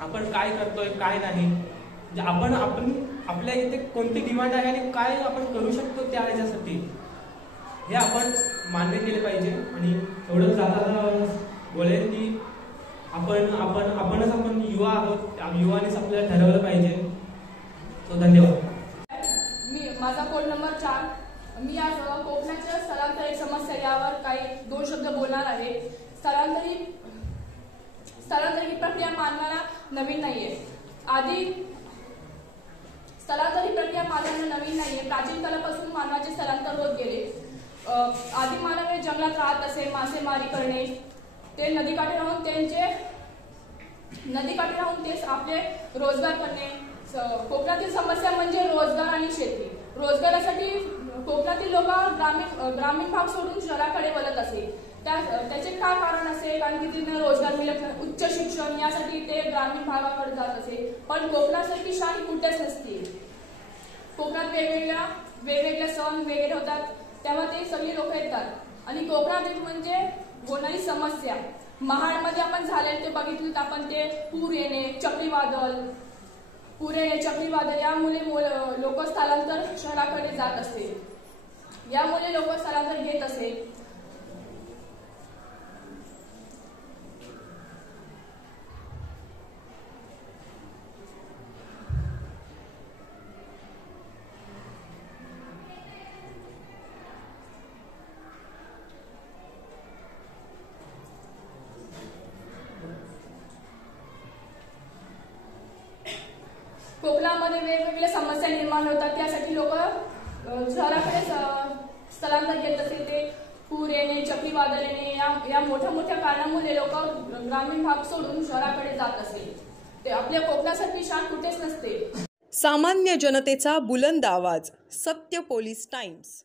आपण काय करतोय काय नाही, आपण आपल्या इथे कोणती डिमांड आहे आणि काय आपण करू शकतो त्या ह्याच्यासाठी हे आपण मान्य केले पाहिजे. आणि एवढं जाता बोलेन की आपण युवा आहोत, युवानेच आपल्याला ठरवलं पाहिजे. तो धन्यवाद. माझा कोड नंबर 4. मी आज कोकणाच्या स्थलांतरित समस्या यावर काही 2 शब्द बोलणार बोलणार आहे. स्थलांतरित प्रक्रिया मानवाला नवीन नाहीये. स्थलांतरित प्रक्रिया मानवाला नवीन नाहीये. प्राचीन काळापासून मानवाचे स्थलांतर होत गेले. आधी मानव हे जंगलात राहत असे, मासेमारी करणे, ते नदीकाठी राहून तेच आपले रोजगार करणे. कोकणातील समस्या म्हणजे रोजगार आणि शेती. रोजगारासाठी कोकणातील लोक ग्रामीण भाग सोडून शहराकडे वळत असे. त्याचे काय कारण असे? कारण की त्यांना रोजगार मिळत नाही, उच्च शिक्षण यासाठी ते ग्रामीण भागाकडे जात असे. पण कोकणासारखी शान कुठेच नसते. कोकणात वेगवेगळे सण वगैरे होतात, तेव्हा ते सगळी लोक येतात. आणि कोकणात एक म्हणजे होणारी समस्या, महाडमध्ये आपण झालेलं ते बघितलं तर आपण ते पूर येणे, चक्रीवादळ यामुळे लोक स्थलांतर शहराकडे जात असे. यामुळे लोक स्थलांतर घेत असे. कोकणामध्ये वेगवेगळ्या समस्या निर्माण होतात, त्यासाठी लोक शहराकडे स्थलांतर घेत असेल. ते पूर येणे, चक्रीवादळ येणे या मोठ्या कारणामुळे लोक ग्रामीण भाग सोडून शहराकडे जात असेल. ते आपल्या कोकणासारखी शान कुठेच नसते. सामान्य जनतेचा बुलंद आवाज. सत्य पोलीस टाइम्स.